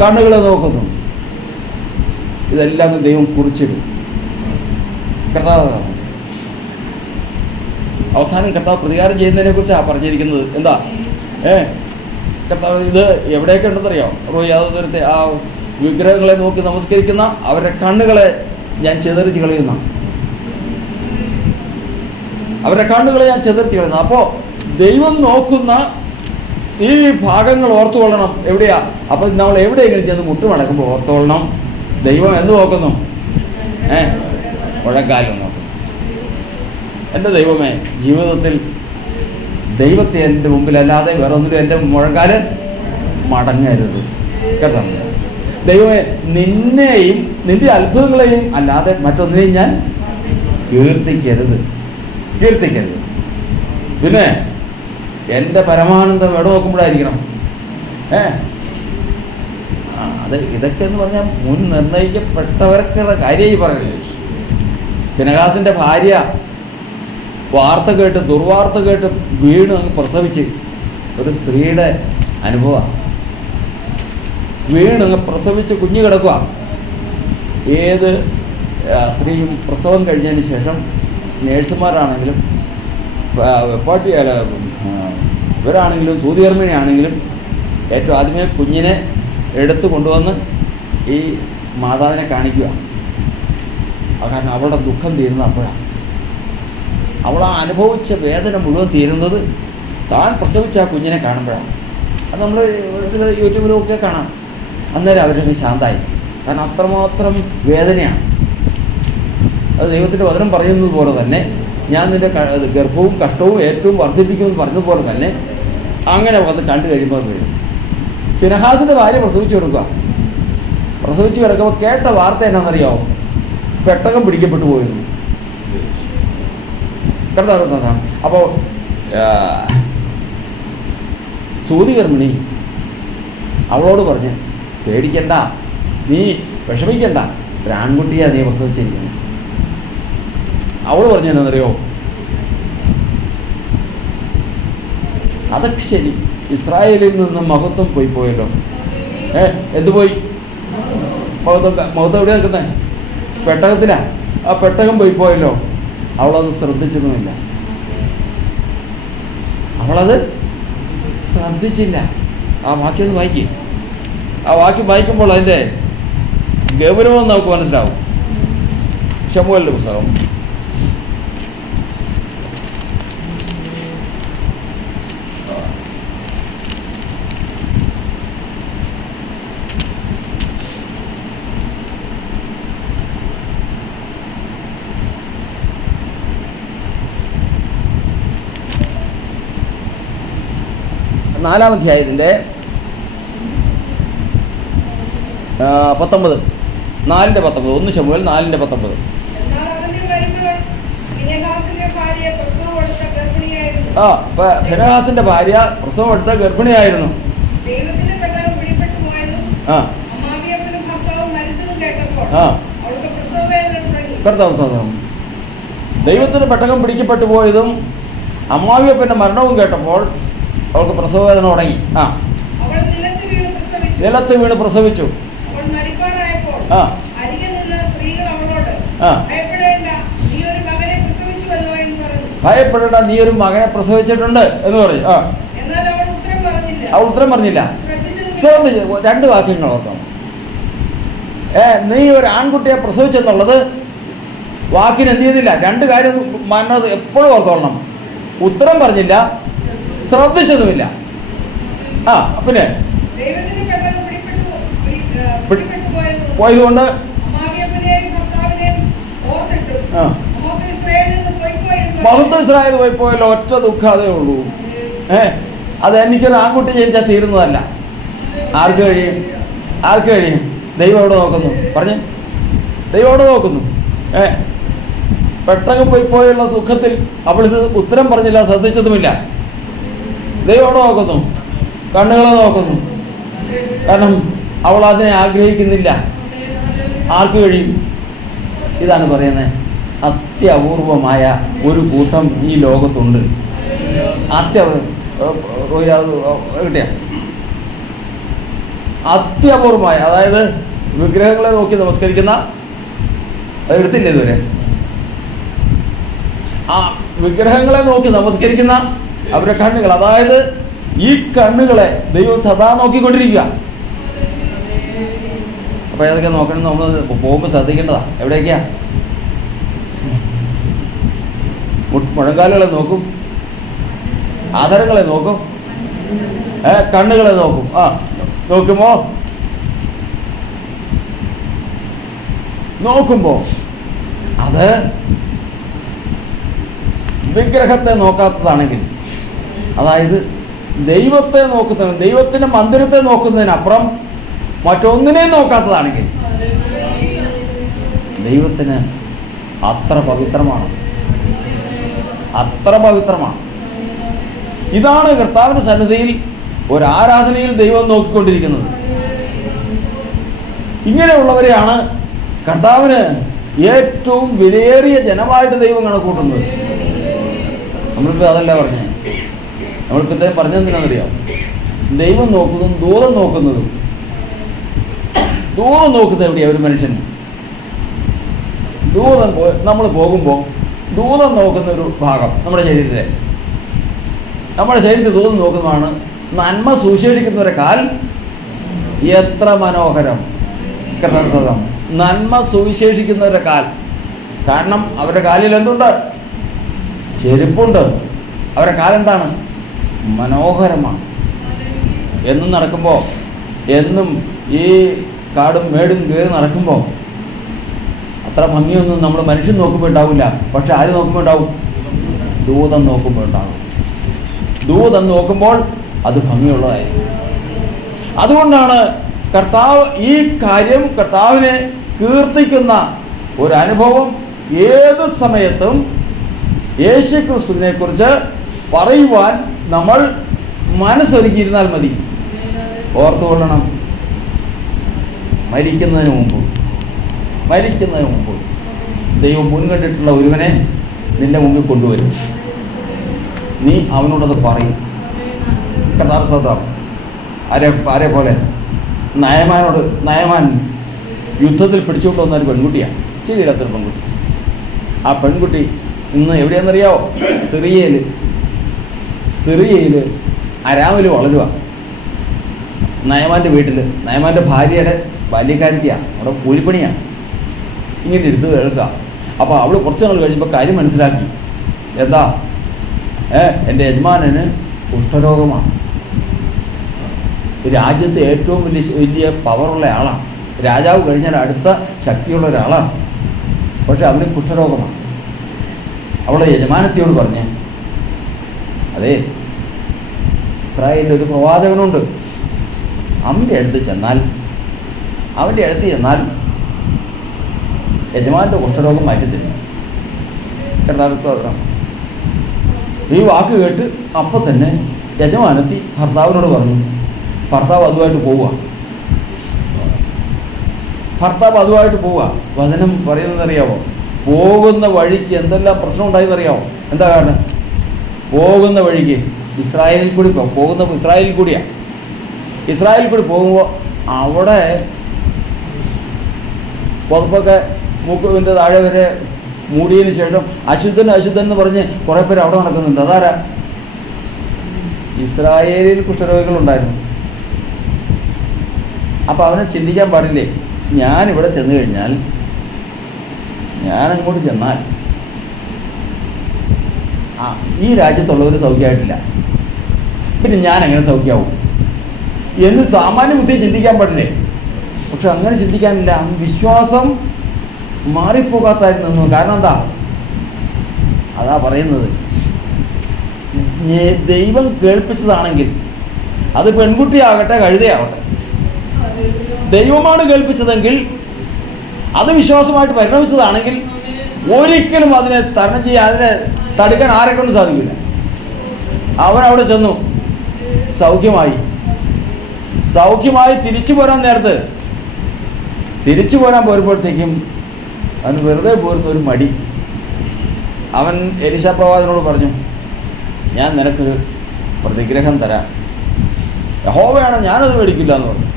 കണ്ണുകളെ നോക്കുന്നു. ഇതെല്ലാം ദൈവം കുറിച്ചിടും. കർത്താവ് അവസാനം കർത്താവ് പ്രതികാരം ചെയ്യുന്നതിനെ കുറിച്ചാണ് പറഞ്ഞിരിക്കുന്നത്. എന്താ? കർത്താവ് ഇത് എവിടെയൊക്കെ ഉണ്ടെന്നറിയാം? യാതൊരു ആ വിഗ്രഹങ്ങളെ നോക്കി നമസ്കരിക്കുന്ന അവരുടെ കണ്ണുകളെ ഞാൻ ചിതറിച്ച് കളയുന്ന, അവരുടെ കണ്ണുകളെ ഞാൻ ചിതറിച്ച് കളയുന്ന. അപ്പോൾ ദൈവം നോക്കുന്ന ഈ ഭാഗങ്ങൾ ഓർത്തുകൊള്ളണം. എവിടെയാ? അപ്പം നമ്മൾ എവിടെയെങ്കിലും ചെന്ന് മുട്ടുമടക്കുമ്പോൾ ഓർത്തുകൊള്ളണം, ദൈവം എന്ത് നോക്കുന്നു? മുഴങ്കാലും നോക്കുന്നു. എൻ്റെ ദൈവമേ, ജീവിതത്തിൽ ദൈവത്തെ എൻ്റെ മുമ്പിലല്ലാതെ വേറെ ഒന്നിനും എൻ്റെ മുഴങ്കാല് മടങ്ങരുത്. കേട്ടോ? ദൈവമേ, നിന്നെയും നിൻ്റെ അത്ഭുതങ്ങളെയും അല്ലാതെ മറ്റൊന്നിനെയും ഞാൻ കീർത്തിക്കരുത്. പിന്നെ എൻ്റെ പരമാനന്ദം എവിടെ നോക്കുമ്പോഴായിരിക്കണം? ഇതൊക്കെ എന്ന് പറഞ്ഞാൽ മുൻ നിർണയിക്കപ്പെട്ടവർക്കുള്ള കാര്യമായി പറയുന്നത്. ഫിനെഹാസിൻ്റെ ഭാര്യ ദുർവാർത്ത കേട്ട് വീണ് അങ്ങ് പ്രസവിച്ച്. ഒരു സ്ത്രീയുടെ അനുഭവമാണ്. വീണ് അങ്ങ് പ്രസവിച്ച് കുഞ്ഞ് കിടക്കുക. ഏത് സ്ത്രീയും പ്രസവം കഴിഞ്ഞതിന് ശേഷം നേഴ്സുമാരാണെങ്കിലും ഇവരാണെങ്കിലും സൂതികർമ്മിണിയാണെങ്കിലും ഏറ്റവും ആദ്യമേ കുഞ്ഞിനെ എടുത്തു കൊണ്ടുവന്ന് ഈ മാതാവിനെ കാണിക്കുക. കാരണം അവളുടെ ദുഃഖം തീരുന്നത് അപ്പോഴാണ്. അവൾ ആ അനുഭവിച്ച വേദന മുഴുവൻ തീരുന്നത് താൻ പ്രസവിച്ച ആ കുഞ്ഞിനെ കാണുമ്പോഴാണ്. അത് നമ്മൾ ഇതിൽ യൂട്യൂബിലൊക്കെ കാണാം. അന്നേരം അവരൊക്കെ ശാന്തമായി. കാരണം അത്രമാത്രം വേദനയാണ്. അത് ദൈവത്തിൻ്റെ വചനം പറയുന്നത് പോലെ തന്നെ ഞാൻ നിൻ്റെ ഗർഭവും കഷ്ടവും ഏറ്റവും വർദ്ധിപ്പിക്കുമെന്ന് പറഞ്ഞതുപോലെ തന്നെ അങ്ങനെ വന്ന് കണ്ടു കഴിയുമ്പോൾ വരും. ഫിനെഹാസിൻ്റെ ഭാര്യ പ്രസവിച്ച് കിടക്കുമ്പോൾ കേട്ട വാർത്ത എന്നാണെന്നറിയാമോ? പെട്ടകം പിടിക്കപ്പെട്ടു പോയിരുന്നു. കേട്ടതാണ്. അപ്പോൾ സൂതികർമ്മിണി അവളോട് പറഞ്ഞ്, പേടിക്കണ്ട, നീ വിഷമിക്കണ്ട, ഒരു ആൺകുട്ടിയാണ് നീ പ്രസവിച്ചിരിക്കുന്നത്. അവൾ പറഞ്ഞു എന്നാന്നറിയോ? അതൊക്കെ ശരി, ഇസ്രായേലിൽ നിന്ന് മഹത്വം പോയല്ലോ. എന്ത് പോയി? മഹത്വം എവിടെ നിൽക്കുന്നത്? പെട്ടകത്തിലാണ്. ആ പെട്ടകം പോയല്ലോ. അവളത് ശ്രദ്ധിച്ചതുമില്ല. അവളത് ശ്രദ്ധിച്ചില്ല. ആ വാക്യം ഒന്ന് വായിക്കേ. ആ വാക്യം വായിക്കുമ്പോൾ അതിൻ്റെ ഗൗരവം നമുക്ക് മനസ്സിലാവും. ശമൂവേലിൻ്റെ പുസ്തകം 4-ാം അധ്യായത്തിൻ്റെ 19, 4:19. 1 ശമൂവേൽ 4:19. ഫിനെഹാസിന്റെ ഭാര്യ പ്രസവം എടുത്ത ഗർഭിണിയായിരുന്നു. ദൈവത്തിന് പെട്ടകം പിടിക്കപ്പെട്ടു പോയതും അമ്മാവിയപ്പൻ്റെ മരണവും കേട്ടപ്പോൾ അവൾക്ക് പ്രസവവേദന തുടങ്ങി. നിലത്ത് വീണ് പ്രസവിച്ചു. ആ ഭയപ്പെടേണ്ട, നീ ഒരു മകനെ പ്രസവിച്ചിട്ടുണ്ട് എന്ന് പറഞ്ഞു. അവൾ ഉത്തരം പറഞ്ഞില്ല. ശ്രദ്ധിച്ചു, 2 വാക്യങ്ങൾ ഓർക്കണം. നീ ഒരു ആൺകുട്ടിയെ പ്രസവിച്ചെന്നുള്ളത് വാക്കിന് എന്ത് ചെയ്തില്ല. 2 കാര്യം മന്നത് എപ്പോഴും ഓർത്തോളണം. ഉത്തരം പറഞ്ഞില്ല, ശ്രദ്ധിച്ചതുമില്ല. പിന്നെ പോയതുകൊണ്ട് മഹത്വം ഇസ്രായേൽ പോയല്ലോ. ഒറ്റ ദുഃഖം അതേ ഉള്ളൂ. അത് എനിക്കൊരു ആൺകുട്ടി ജനിച്ചാൽ തീരുന്നതല്ല. ആർക്ക് കഴിയും? ദൈവം എവിടെ നോക്കുന്നു? പറഞ്ഞേ, ദൈവം എവിടെ നോക്കുന്നു? പെട്ടെന്ന് പോയുള്ള സുഖത്തിൽ അവളിത് ഉത്തരം പറഞ്ഞില്ല, ശ്രദ്ധിച്ചതുമില്ല. ദൈവം എവിടെ നോക്കുന്നു? കണ്ണുകളെ നോക്കുന്നു. കാരണം അവൾ അതിനെ ആഗ്രഹിക്കുന്നില്ല. ആർക്ക് കഴിയും? ഇതാണ് പറയുന്നത്, അത്യപൂർവമായ ഒരു കൂട്ടം ഈ ലോകത്തുണ്ട്. അത്യപൂർവമായ, അതായത് വിഗ്രഹങ്ങളെ നോക്കി നമസ്കരിക്കുന്ന, എടുത്തില്ല ഇതുവരെ, ആ വിഗ്രഹങ്ങളെ നോക്കി നമസ്കരിക്കുന്ന അവരുടെ കണ്ണുകൾ, അതായത് ഈ കണ്ണുകളെ ദൈവം സദാ നോക്കിക്കൊണ്ടിരിക്കുക. അപ്പൊ ഏതൊക്കെ നോക്കണം? നമ്മൾ പോകുമ്പോൾ ശ്രദ്ധിക്കേണ്ടതാ. എവിടേക്കാ? മുഴങ്കാലുകളെ നോക്കും, ആധാരങ്ങളെ നോക്കും, കണ്ണുകളെ നോക്കും. നോക്കുമ്പോ അത് വിഗ്രഹത്തെ നോക്കാത്തതാണെങ്കിൽ, അതായത് ദൈവത്തെ നോക്കുന്ന, ദൈവത്തിന്റെ മന്ദിരത്തെ നോക്കുന്നതിനപ്പുറം മറ്റൊന്നിനെ നോക്കാത്തതാണെങ്കിൽ ദൈവത്തിന് അത്ര പവിത്രമാണ്. ഇതാണ് കർത്താവിന്റെ സന്നിധിയിൽ ഒരു ആരാധനയിൽ ദൈവം നോക്കിക്കൊണ്ടിരിക്കുന്നത്. ഇങ്ങനെയുള്ളവരെയാണ് കർത്താവിന് ഏറ്റവും വിലയേറിയ ജനമായിട്ട് ദൈവം കണക്കൂട്ടുന്നത്. നമ്മളിപ്പോൾ അതല്ല പറഞ്ഞത്. നമ്മളിപ്പോൾ ഇദ്ദേഹം പറഞ്ഞെന്തിനാണെന്നറിയാം? ദൈവം നോക്കുന്നതും ദൂതം നോക്കുന്നതും. ദൂതം നോക്കുന്നത് എവിടെയാണ്? ഒരു മനുഷ്യൻ നമ്മൾ പോകുമ്പോൾ ദൂതം നോക്കുന്ന ഒരു ഭാഗം നമ്മുടെ ശരീരത്തിൽ ദൂതം നോക്കുന്നതാണ് നന്മ സുവിശേഷിക്കുന്നവരെ കാൽ എത്ര മനോഹരം. കർത്താവ് നന്മ സുവിശേഷിക്കുന്നവരുടെ കാൽ. കാരണം അവരുടെ കാലിൽ എന്തുണ്ട്? ചെരുപ്പുണ്ട്. അവരുടെ കാലെന്താണ്? മനോഹരമാണ്. എന്നും നടക്കുമ്പോൾ, എന്നും ഈ കാടും മേടും കയറി നടക്കുമ്പോൾ അത്ര ഭംഗിയൊന്നും നമ്മൾ മനുഷ്യൻ നോക്കുമ്പോൾ ഉണ്ടാവില്ല. പക്ഷെ ആര് നോക്കുമ്പോൾ ഉണ്ടാവും? ദൂതം നോക്കുമ്പോൾ ഉണ്ടാകും. ദൂതം നോക്കുമ്പോൾ അത് ഭംഗിയുള്ളതായിരിക്കും. അതുകൊണ്ടാണ് കർത്താവ് ഈ കാര്യം, കർത്താവിനെ കീർത്തിക്കുന്ന ഒരനുഭവം ഏത് സമയത്തും യേശുക്രിസ്തുവിനെ കുറിച്ച് പറയുവാൻ നമ്മൾ മനസ്സൊരുക്കിയിരുന്നാൽ മതി. ഓർത്തുകൊള്ളണം, മരിക്കുന്നതിന് മുമ്പ് ദൈവം മുൻകണ്ടിട്ടുള്ള ഒരുവനെ നിന്റെ മുമ്പിൽ കൊണ്ടുവരും. നീ അവനോടത് പറയും. കർത്താവ് സ്വന്തം ആരെ പോലെ? നയമാൻ യുദ്ധത്തിൽ പിടിച്ചുകൊണ്ട് വന്ന ഒരു പെൺകുട്ടിയാണ്. ശരിയില്ലാത്തൊരു പെൺകുട്ടി. ആ പെൺകുട്ടി ഇന്ന് എവിടെയാണെന്നറിയാവോ? സിറിയയിൽ അരാമിൽ വളരുക. നയമാൻ്റെ വീട്ടിൽ, നയമാൻ്റെ ഭാര്യയുടെ ബാല്യക്കാരിയാണ്. അവിടെ കൂലിപ്പണിയാണ്. ഇങ്ങനെ ഇരുന്ന് കേൾക്കുക. അപ്പോൾ അവൾ കുറച്ച് നാൾ കഴിയുമ്പോൾ കാര്യം മനസ്സിലാക്കി. എന്താ? എൻ്റെ യജമാനന് കുഷ്ഠരോഗമാണ്. രാജ്യത്ത് ഏറ്റവും വലിയ പവറുള്ള ആളാണ്. രാജാവ് കഴിഞ്ഞാൽ അടുത്ത ശക്തിയുള്ള ഒരാളാണ്. പക്ഷെ അവന് കുഷ്ഠരോഗമാണ്. അവളുടെ യജമാനത്തിയോട് പറഞ്ഞേ, അതെ, ഇസ്രായേലിൽ ഒരു പ്രവാചകനുണ്ട്. അവൻ്റെ അടുത്ത് ചെന്നാൽ യജമാൻ്റെ കുഷ്ഠരോഗം മാറ്റിത്തരും. കർത്താവ് ഈ വാക്ക് കേട്ട് അപ്പം തന്നെ യജമാനത്തി ഭർത്താവിനോട് പറഞ്ഞു. ഭർത്താവ് അതുമായിട്ട് പോവുക. വചനം പറയുന്നതെന്നറിയാമോ? പോകുന്ന വഴിക്ക് എന്തെല്ലാം പ്രശ്നം ഉണ്ടായെന്നറിയാമോ? എന്താ കാരണം? പോകുന്ന വഴിക്ക് ഇസ്രായേലിൽ കൂടി പോകുമ്പോൾ അവിടെ പുതപ്പൊക്കെ മൂക്കിൻ്റെ താഴെ വരെ മൂടിയതിന് ശേഷം അശുദ്ധൻ അശുദ്ധൻ എന്ന് പറഞ്ഞ് കുറേ പേര് അവിടെ നടക്കുന്നുണ്ട്. അതാരാ? ഇസ്രായേലിൽ കുഷ്ഠരോഗികളുണ്ടായിരുന്നു. അപ്പോൾ അവനെ ചിന്തിക്കാൻ പാടില്ലേ, ഞാനിവിടെ ചെന്ന് കഴിഞ്ഞാൽ, ഞാനങ്ങോട്ട് ചെന്നാൽ ഈ രാജ്യത്തുള്ളവർ സൗഖ്യമായിട്ടില്ല, പിന്നെ ഞാൻ എങ്ങനെ സൗഖ്യമാവും എന്ന് സാമാന്യ ബുദ്ധി ചിന്തിക്കാൻ പാടില്ലേ? പക്ഷെ അങ്ങനെ ചിന്തിക്കാനില്ല. വിശ്വാസം മാറിപ്പോകാത്തായിരുന്നു. കാരണം എന്താ? അതാ പറയുന്നത്, ദൈവം കേൾപ്പിച്ചതാണെങ്കിൽ അത് പെൺകുട്ടിയാകട്ടെ കഴുതയാകട്ടെ, ദൈവമാണ് കേൾപ്പിച്ചതെങ്കിൽ, അത് വിശ്വാസമായിട്ട് പരിണമിച്ചതാണെങ്കിൽ ഒരിക്കലും അതിനെ തരണം ചെയ്യാൻ, അതിനെ തടുക്കാൻ ആരെക്കൊണ്ട് സാധിക്കില്ല. അവനവിടെ ചെന്നു, സൗഖ്യമായി തിരിച്ചു പോരാൻ നേരത്ത്, തിരിച്ചു പോരാൻ പോരുമ്പോഴത്തേക്കും അവന് വെറുതെ പോരുന്ന ഒരു മടി. അവൻ എലീശാ പ്രവാചകനോട് പറഞ്ഞു, ഞാൻ നിനക്ക് പ്രതിഗ്രഹം തരാം, യഹോവയാണ്, ഞാനത് മേടിക്കില്ല എന്ന് പറഞ്ഞു.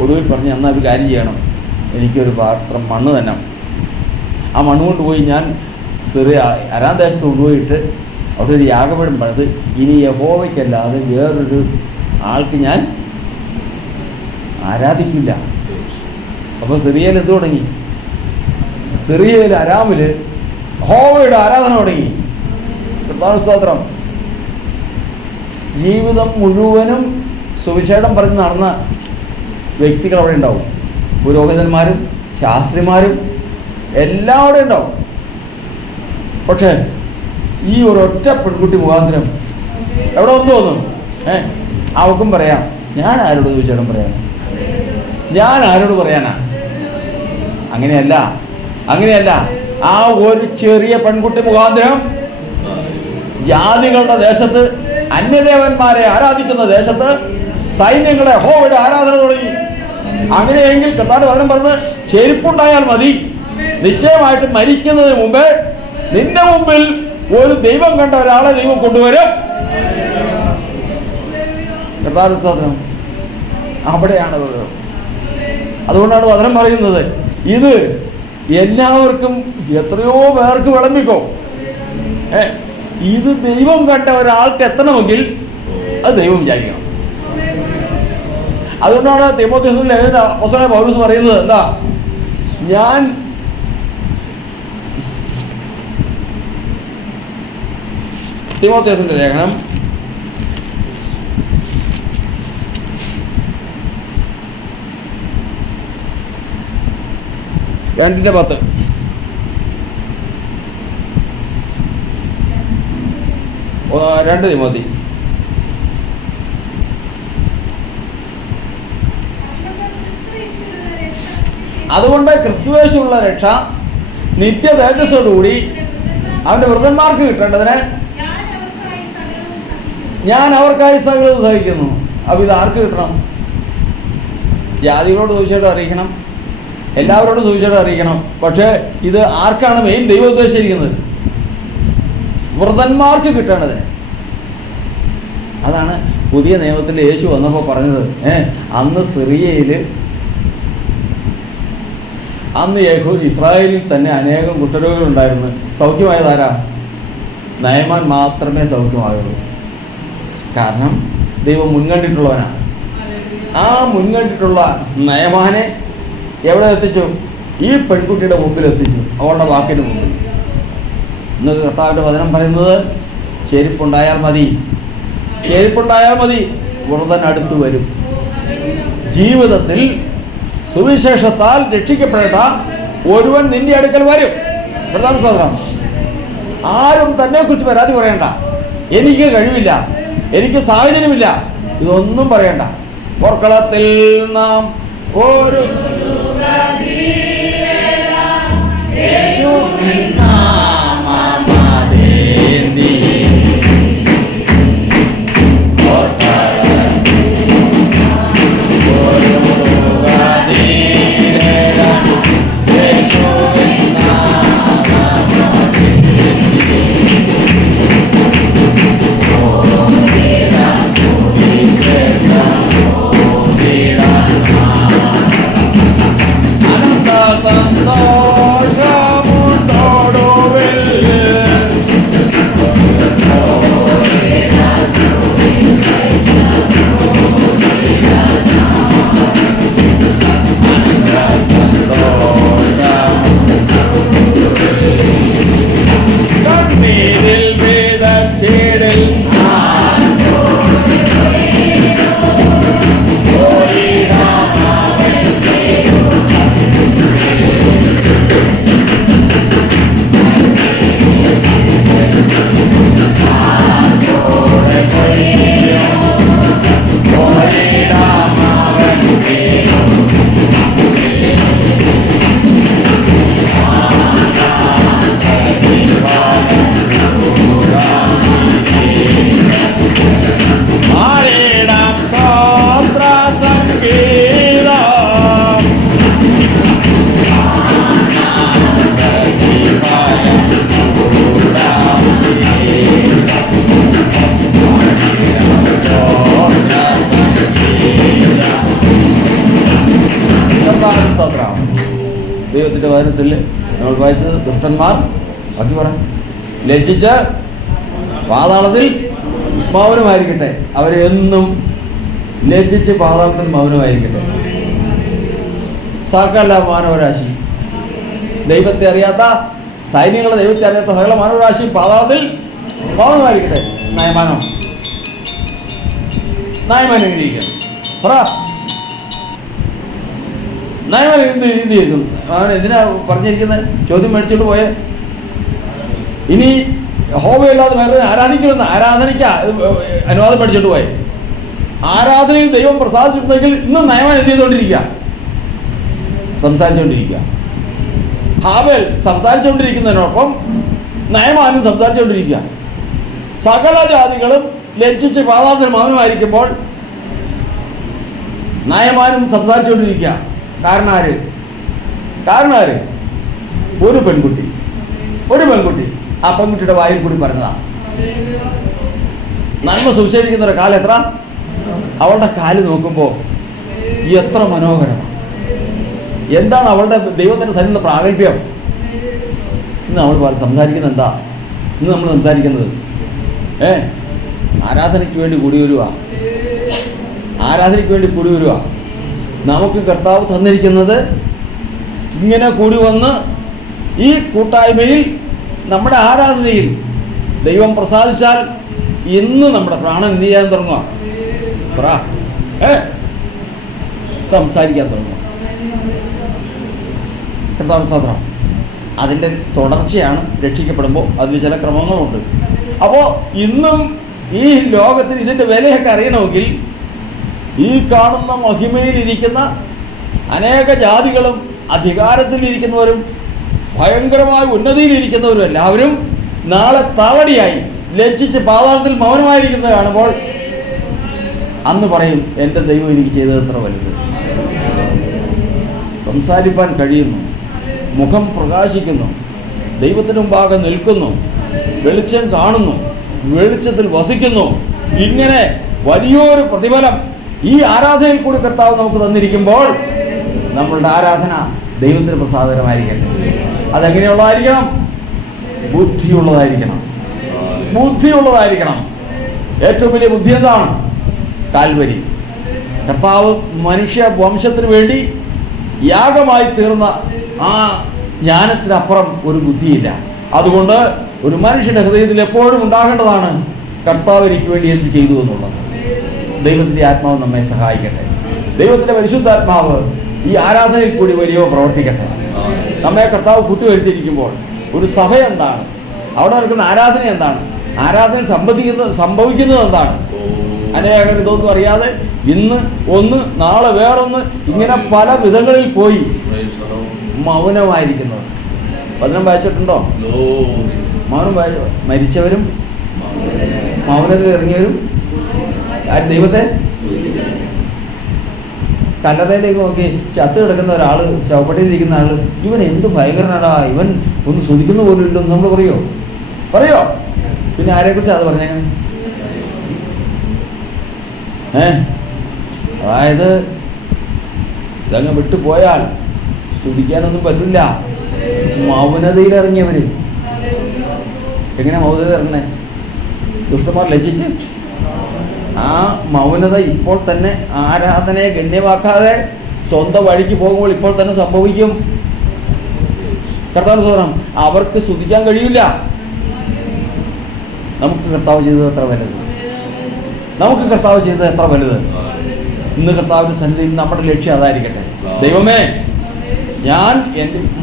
ഒടുവിൽ പറഞ്ഞു, എന്നാൽ ഒരു കാര്യം ചെയ്യണം, എനിക്കൊരു പാത്രം മണ്ണ് തന്നെ, ആ മണ്ണ് കൊണ്ടുപോയി ഞാൻ അരാം ദേശത്ത് കൊണ്ടുപോയിട്ട് അവിടെ ഒരു യാഗപീഠം പണിത്, ഇനി യഹോവയ്ക്കല്ലാതെ വേറൊരു ആൾക്ക് ഞാൻ ആരാധിക്കില്ല. അപ്പോൾ സിറിയയിൽ എന്ത് തുടങ്ങി? സിറിയയിൽ അരാമിൽ യഹോവയുടെ ആരാധന തുടങ്ങി. കർത്താവിന് ജീവിതം മുഴുവനും സുവിശേഷം പറഞ്ഞ് നടന്ന വ്യക്തികൾ അവിടെ ഉണ്ടാവും. പുരോഹിതന്മാരും ശാസ്ത്രിമാരും എല്ലാം അവിടെ ഉണ്ടാവും. പക്ഷേ ഈ ഒരൊറ്റ പെൺകുട്ടി മുഖാന്തരം എവിടെ വന്നു തോന്നും? അവൾക്കും പറയാം, ഞാൻ ആരോട് സുവിശേഷം പറയാനാ, ഞാൻ ആരോട് പറയാനാ? അങ്ങനെയല്ല. ആ ഒരു ചെറിയ പെൺകുട്ടി മുഖാന്തരം ജാതികളുടെ ദേശത്ത്, അന്യദേവന്മാരെ ആരാധിക്കുന്ന ദേശത്ത് സൈന്യങ്ങളെ യഹോവയുടെ ആരാധന തുടങ്ങി. അങ്ങനെയെങ്കിൽ കർത്താവിന്റെ വചനം പറഞ്ഞ്, ചെരുപ്പുണ്ടായാൽ മതി, നിശ്ചയമായിട്ട് മരിക്കുന്നതിന് മുമ്പേ നിന്റെ മുമ്പിൽ ഒരു ദൈവം കണ്ട ഒരാളെ ദൈവം കൊണ്ടുവരും. കർത്താവിന്റെ സ്തോത്രം. അവിടെയാണ്. അതുകൊണ്ടാണ് വചനം പറയുന്നത്, ഇത് എല്ലാവർക്കും, എത്രയോ പേർക്ക് വിളമ്പിക്കോ. ഇത് ദൈവം കണ്ട ഒരാൾക്ക് എത്തണമെങ്കിൽ അത് ദൈവം വിചാരിക്കണം. അതുകൊണ്ടാണ് തീമോഥെയോസിന്റെ അപ്പോസ്തലനായ പൗലോസ് പറയുന്നത്, എന്താ, ഞാൻ തീമോഥെയോസിന്റെ ലേഖനം 2:10. രണ്ട് തിമോത്തി. അതുകൊണ്ട് ക്രിസ്തുവേശുള്ള രക്ഷ നിത്യ തേജസ്സോടുകൂടി അവന്റെ വൃദ്ധന്മാർക്ക് കിട്ടേണ്ടതിന് ഞാൻ അവർക്കായി സകലം സഹിക്കുന്നു. അപ്പോൾ ഇത് ആർക്ക് കിട്ടണം? ജാതികളോട് സുവിശേഷം അറിയിക്കണം, എല്ലാവരോടും സുവിശേഷം അറിയിക്കണം. പക്ഷേ ഇത് ആർക്കാണ് മെയിൻ ദൈവം ഉദ്ദേശിച്ചിരിക്കുന്നത്? വൃദ്ധന്മാർക്ക് കിട്ടേണ്ടതിന്. അതാണ് പുതിയ നിയമത്തിൽ യേശു വന്നപ്പോൾ പറഞ്ഞത്. അന്ന് സിറിയയിൽ, അന്ന് ഇസ്രായേലിൽ തന്നെ അനേകം കുഷ്ഠരോഗികളുണ്ടായിരുന്നു. സൗഖ്യമായതാരാ? നയമാൻ മാത്രമേ സൗഖ്യമായുള്ളൂ. കാരണം ദൈവം മുൻകണ്ടിട്ടുള്ളവനാണ്. ആ മുൻകണ്ടിട്ടുള്ള നയമാനെ എവിടെ എത്തിച്ചു? ഈ പെൺകുട്ടിയുടെ മുമ്പിൽ എത്തിച്ചു, അവളുടെ വാക്കിന് മുമ്പിൽ. ഇന്ന് കർത്താവിൻ്റെ വചനം പറയുന്നത്, ചെരുപ്പുണ്ടായാൽ മതി, വൃദ്ധൻ അടുത്ത് വരും. ജീവിതത്തിൽ സുവിശേഷത്താൽ രക്ഷിക്കപ്പെട്ട ഒരുവൻ നിന്റെ അടുക്കൽ വരും. പ്രധാന സഹോദരൻ, ആരും തന്നെ കുറിച്ച് പരാതി പറയണ്ട. എനിക്ക് കഴിവില്ല, എനിക്ക് സാഹചര്യമില്ല, ഇതൊന്നും പറയണ്ട. പോർക്കളത്തിൽ നാം ഒരു Oh, വചനത്തിൽ നമ്മൾ വായിച്ചത്, ദുഷ്ടന്മാർ ബാക്കി പറ ലജ്ജിച്ച് പാതാളത്തിൽ മൗനമായിരിക്കട്ടെ. അവരെന്നും ലജ്ജിച്ച് പാതാളത്തിൽ മൗനമായിരിക്കട്ടെ. സകല മാനവരാശി, ദൈവത്തെ അറിയാത്ത സൈന്യങ്ങളെ ദൈവത്തെ അറിയാത്ത സകല മാനവരാശി പാതാളത്തിൽ മൗനമായിരിക്കട്ടെ. നയമാനം എങ്ങനെയിരിക്കണം പറ. നയമാനം എന്ത് രീതിയായിരിക്കും? അവൻ എന്തിനാ പറഞ്ഞിരിക്കുന്നത്? ചോദ്യം മേടിച്ചോണ്ട് പോയെ. ഇനി യഹോവയല്ലാതെ വേറെ ആരാധിക്കുമെന്ന് ആരാധനയ്ക്ക് അനുവാദം മേടിച്ചോണ്ട് പോയെ. ആരാധനയിൽ ദൈവം പ്രസാദിച്ചിട്ടുണ്ടെങ്കിൽ ഇന്നും നയമാൻ എന്ത് ചെയ്തുകൊണ്ടിരിക്കുക? സംസാരിച്ചുകൊണ്ടിരിക്കുക. ഹാബേൽ സംസാരിച്ചുകൊണ്ടിരിക്കുന്നതിനോടൊപ്പം നയമാനും സംസാരിച്ചുകൊണ്ടിരിക്കുക. സകല ജാതികളും ലജ്ജിച്ച് പാതാളത്തിൽ മൗനമായിരിക്കുമ്പോൾ നയമാനും സംസാരിച്ചുകൊണ്ടിരിക്കുക. കാരണം ആര്? ഒരു പെൺകുട്ടി ആ പെൺകുട്ടിയുടെ വായിൽ കൂടി പറഞ്ഞതാ. നന്മ സുവിശേഷിക്കുന്നവരുടെ കാലം എത്ര? അവളുടെ കാല് നോക്കുമ്പോൾ എത്ര മനോഹരമാണ്. എന്താണ് അവളുടെ ദൈവത്തിൻ്റെ സന്നിധിയിലുള്ള പ്രാഗൽഭ്യം? ഇന്ന് നമ്മൾ സംസാരിക്കുന്നത് എന്താ? ഇന്ന് നമ്മൾ സംസാരിക്കുന്നത് ആരാധനയ്ക്ക് വേണ്ടി കൂടി വരുക. നമുക്ക് കർത്താവ് തന്നിരിക്കുന്നത് ഇങ്ങനെ കൂടി വന്ന് ഈ കൂട്ടായ്മയിൽ നമ്മുടെ ആരാധനയിൽ ദൈവം പ്രസാദിച്ചാൽ ഇന്ന് നമ്മുടെ പ്രാണൻ എന്ത് ചെയ്യാൻ തുടങ്ങുക? സംസാരിക്കാൻ തുടങ്ങുക. കർത്താവ് സാധനം അതിൻ്റെ തുടർച്ചയാണ്. രക്ഷിക്കപ്പെടുമ്പോൾ അതിന് ചില ക്രമങ്ങളുണ്ട്. അപ്പോൾ ഇന്നും ഈ ലോകത്തിന് ഇതിൻ്റെ വിലയൊക്കെ അറിയണമെങ്കിൽ ഈ കാണുന്ന മഹിമയിലിരിക്കുന്ന അനേക ജാതികളും അധികാരത്തിലിരിക്കുന്നവരും ഭയങ്കരമായ ഉന്നതിയിലിരിക്കുന്നവരും എല്ലാവരും നാളെ താവടിയായി ലജ്ജിച്ച് പാതാളത്തിൽ മൗനമായിരിക്കുന്നത് കാണുമ്പോൾ അന്ന് പറയും, എൻ്റെ ദൈവം എനിക്ക് ചെയ്തത് എത്ര വലുത്. സംസാരിപ്പാൻ കഴിയുന്നു, മുഖം പ്രകാശിക്കുന്നു, ദൈവത്തിന് മുമ്പാകെ നിൽക്കുന്നു, വെളിച്ചം കാണുന്നു, വെളിച്ചത്തിൽ വസിക്കുന്നു. ഇങ്ങനെ വലിയൊരു പ്രതിഫലം ഈ ആരാധനയിൽ കൂടി കർത്താവ് നമുക്ക് തന്നിരിക്കുമ്പോൾ നമ്മളുടെ ആരാധന ദൈവത്തിന് പ്രസാദകരമായിരിക്കട്ടെ. അതെങ്ങനെയുള്ളതായിരിക്കണം? ബുദ്ധിയുള്ളതായിരിക്കണം. ഏറ്റവും വലിയ ബുദ്ധി എന്താണ്? കാൽവരി. കർത്താവ് മനുഷ്യ വംശത്തിന് വേണ്ടി യാഗമായി തീർന്ന ആ ജ്ഞാനത്തിനപ്പുറം ഒരു ബുദ്ധിയില്ല. അതുകൊണ്ട് ഒരു മനുഷ്യൻ്റെ ഹൃദയത്തിൽ എപ്പോഴും ഉണ്ടാകേണ്ടതാണ് കർത്താവ് എനിക്ക് വേണ്ടി എന്ത് ചെയ്തു എന്നുള്ളത്. ദൈവത്തിൻ്റെ ആത്മാവ് നമ്മെ സഹായിക്കട്ടെ. ദൈവത്തിൻ്റെ പരിശുദ്ധാത്മാവ് ഈ ആരാധനയിൽ കൂടി വലിയ പ്രവർത്തിക്കട്ടെ. നമ്മെ കർത്താവ് കൂട്ടുവരുത്തിയിരിക്കുമ്പോൾ ഒരു സഭ എന്താണ്, അവിടെ നടക്കുന്ന ആരാധന എന്താണ്, ആരാധന സംഭവിക്കുന്നത് എന്താണ്? അനേകർ ഇതൊന്നും അറിയാതെ ഇന്ന് ഒന്ന് നാളെ വേറൊന്ന് ഇങ്ങനെ പല വിധങ്ങളിൽ പോയി മൗനമായിരിക്കുന്നത്. വചനം വായിച്ചിട്ടുണ്ടോ? മരിച്ചവരും മൗനത്തിൽ ഇറങ്ങിയവരും ദൈവത്തെ കല്ലറയിലേക്ക് നോക്കി ചത്ത് കിടക്കുന്ന ഒരാൾ, ശവപ്പെട്ടിയിലിരിക്കുന്ന ആൾ, ഇവൻ എന്ത് ഭയങ്കരനാടാ, ഇവൻ ഒന്ന് ശ്രദ്ധിക്കുന്ന പോലും ഇല്ലെന്ന് നമ്മൾ പറയോ? പിന്നെ ആരെക്കുറിച്ച് അത് പറഞ്ഞേങ്ങനെ? അതായത് ഇതങ്ങ് വിട്ടുപോയാൽ സ്തുതിക്കാനൊന്നും പറ്റില്ല. മൗനതയിലിറങ്ങിയവര് എങ്ങനെ മൗനതയിൽ ഇറങ്ങണേ? ദുഷ്ടന്മാർ ലജ്ജിച്ച് ആ മൗനത ഇപ്പോൾ തന്നെ ആരാധനയെ ഗണ്യമാക്കാതെ സ്വന്തം വഴിക്ക് പോകുമ്പോൾ ഇപ്പോൾ തന്നെ സംഭവിക്കും. കർത്താവിന് സ്തോത്രം. അവർക്ക് സ്തുതിക്കാൻ കഴിയില്ല. നമുക്ക് കർത്താവ് ചെയ്തത് എത്ര വലുത്. ഇന്ന് കർത്താവിൻ്റെ സന്നിധിയിൽ നമ്മുടെ ലക്ഷ്യം അതായിരിക്കട്ടെ. ദൈവമേ, ഞാൻ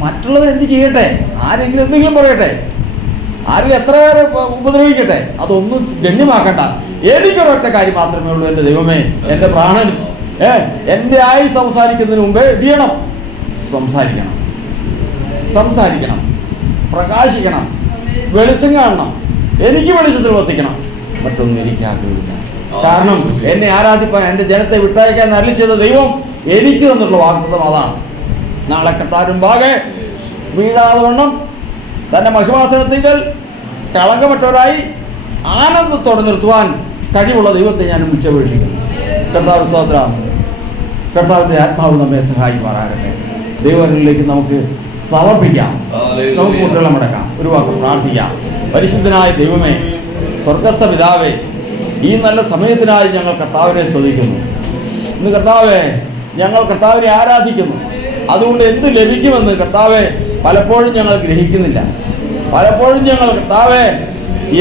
മറ്റുള്ളവരെന്ത് ചെയ്യട്ടെ, ആരെങ്കിലും എന്തെങ്കിലും പറയട്ടെ, ആരെങ്കിലും എത്രയേറെ ഉപദ്രവിക്കട്ടെ, അതൊന്നും ഗണ്യമാക്കണ്ട. എനിക്കൊരൊറ്റ കാര്യം മാത്രമേ ഉള്ളൂ. എൻ്റെ ദൈവമേ, എൻ്റെ പ്രാണൻ എൻ്റെ ആയുസ് അവസാനിക്കുന്നതിന് മുമ്പേ ചെയ്യണം, സംസാരിക്കണം, പ്രകാശിക്കണം, വെളിച്ചം കാണണം, എനിക്ക് വെളിച്ചത്തിൽ വസിക്കണം. മറ്റൊന്നും എനിക്ക് ആഗ്രഹമില്ല. കാരണം എന്നെ ആരാധിപ്പാൻ, എൻ്റെ ജനത്തെ വിട്ടയക്കാൻ അരുളി ചെയ്ത ദൈവം എനിക്ക് തന്നിട്ടുള്ള വാഗ്ദത്തം അതാണ്. നാളെ കർത്താവിനുമ്പാകെ വീഴാതെ വണ്ണം തൻ്റെ മഹിമാസനത്തിൽ കളങ്കമറ്റവരായി ആനന്ദത്തോടെ നിർത്തുവാൻ കഴിവുള്ള ദൈവത്തെ ഞാൻ വിളിച്ചപേക്ഷിക്കുന്നു. കർത്താവ് സ്തോത്രം. കർത്താവിൻ്റെ ആത്മാവ് നമ്മെ സഹായിക്കുമാറാകട്ടെ. ദൈവങ്ങളിലേക്ക് നമുക്ക് സമർപ്പിക്കാം. നമുക്ക് കുട്ടികളെ മടക്കാം. ഒരു വാക്ക് പ്രാർത്ഥിക്കാം. പരിശുദ്ധനായ ദൈവമേ, സ്വർഗസ്ഥ പിതാവേ, ഈ നല്ല സമയത്തിനായി ഞങ്ങൾ കർത്താവിനെ സ്തുതിക്കുന്നു. ഇന്ന് കർത്താവേ, ഞങ്ങൾ കർത്താവിനെ ആരാധിക്കുന്നു. അതുകൊണ്ട് എന്ത് ലഭിക്കുമെന്ന് കർത്താവെ പലപ്പോഴും ഞങ്ങൾ ഗ്രഹിക്കുന്നില്ല. പലപ്പോഴും ഞങ്ങൾ കർത്താവെ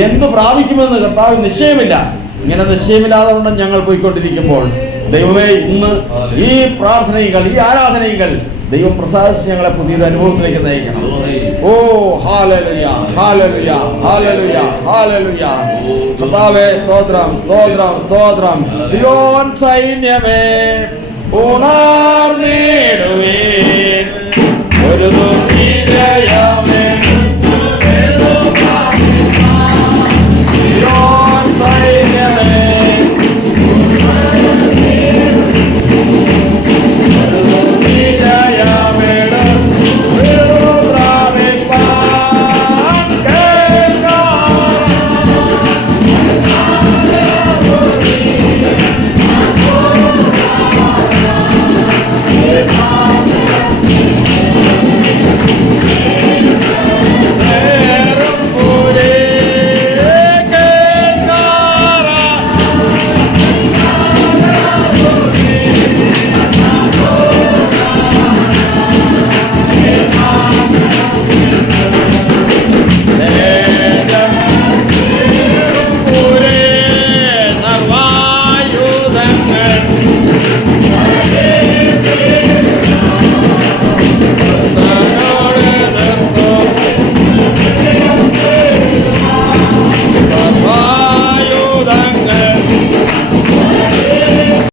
എന്ത് പ്രാപിക്കുമെന്ന് കർത്താവ് നിശ്ചയമില്ല. ഇങ്ങനെ നിശ്ചയമില്ലാതെ കൊണ്ട് ഞങ്ങൾ പോയിക്കൊണ്ടിരിക്കുമ്പോൾ ദൈവമേ, ഇന്ന് ഈ പ്രാർത്ഥനകൾ, ഈ ആരാധനകൾ ദൈവം പ്രസാദിച്ച് ഞങ്ങളെ പുതിയൊരു അനുഭവത്തിലേക്ക് നയിക്കണം. ഓ ഹല്ലേലൂയ, ഹല്ലേലൂയ, ഹല്ലേലൂയ, ഹല്ലേലൂയ. കർത്താവേ, സ്തോത്രം, സ്തോത്രം, സ്തോത്രം. സിയോൻ സൈന്യമേ, ഉണർന്നിടുവീൻ, ഒരു ദുഃഖിതയമേ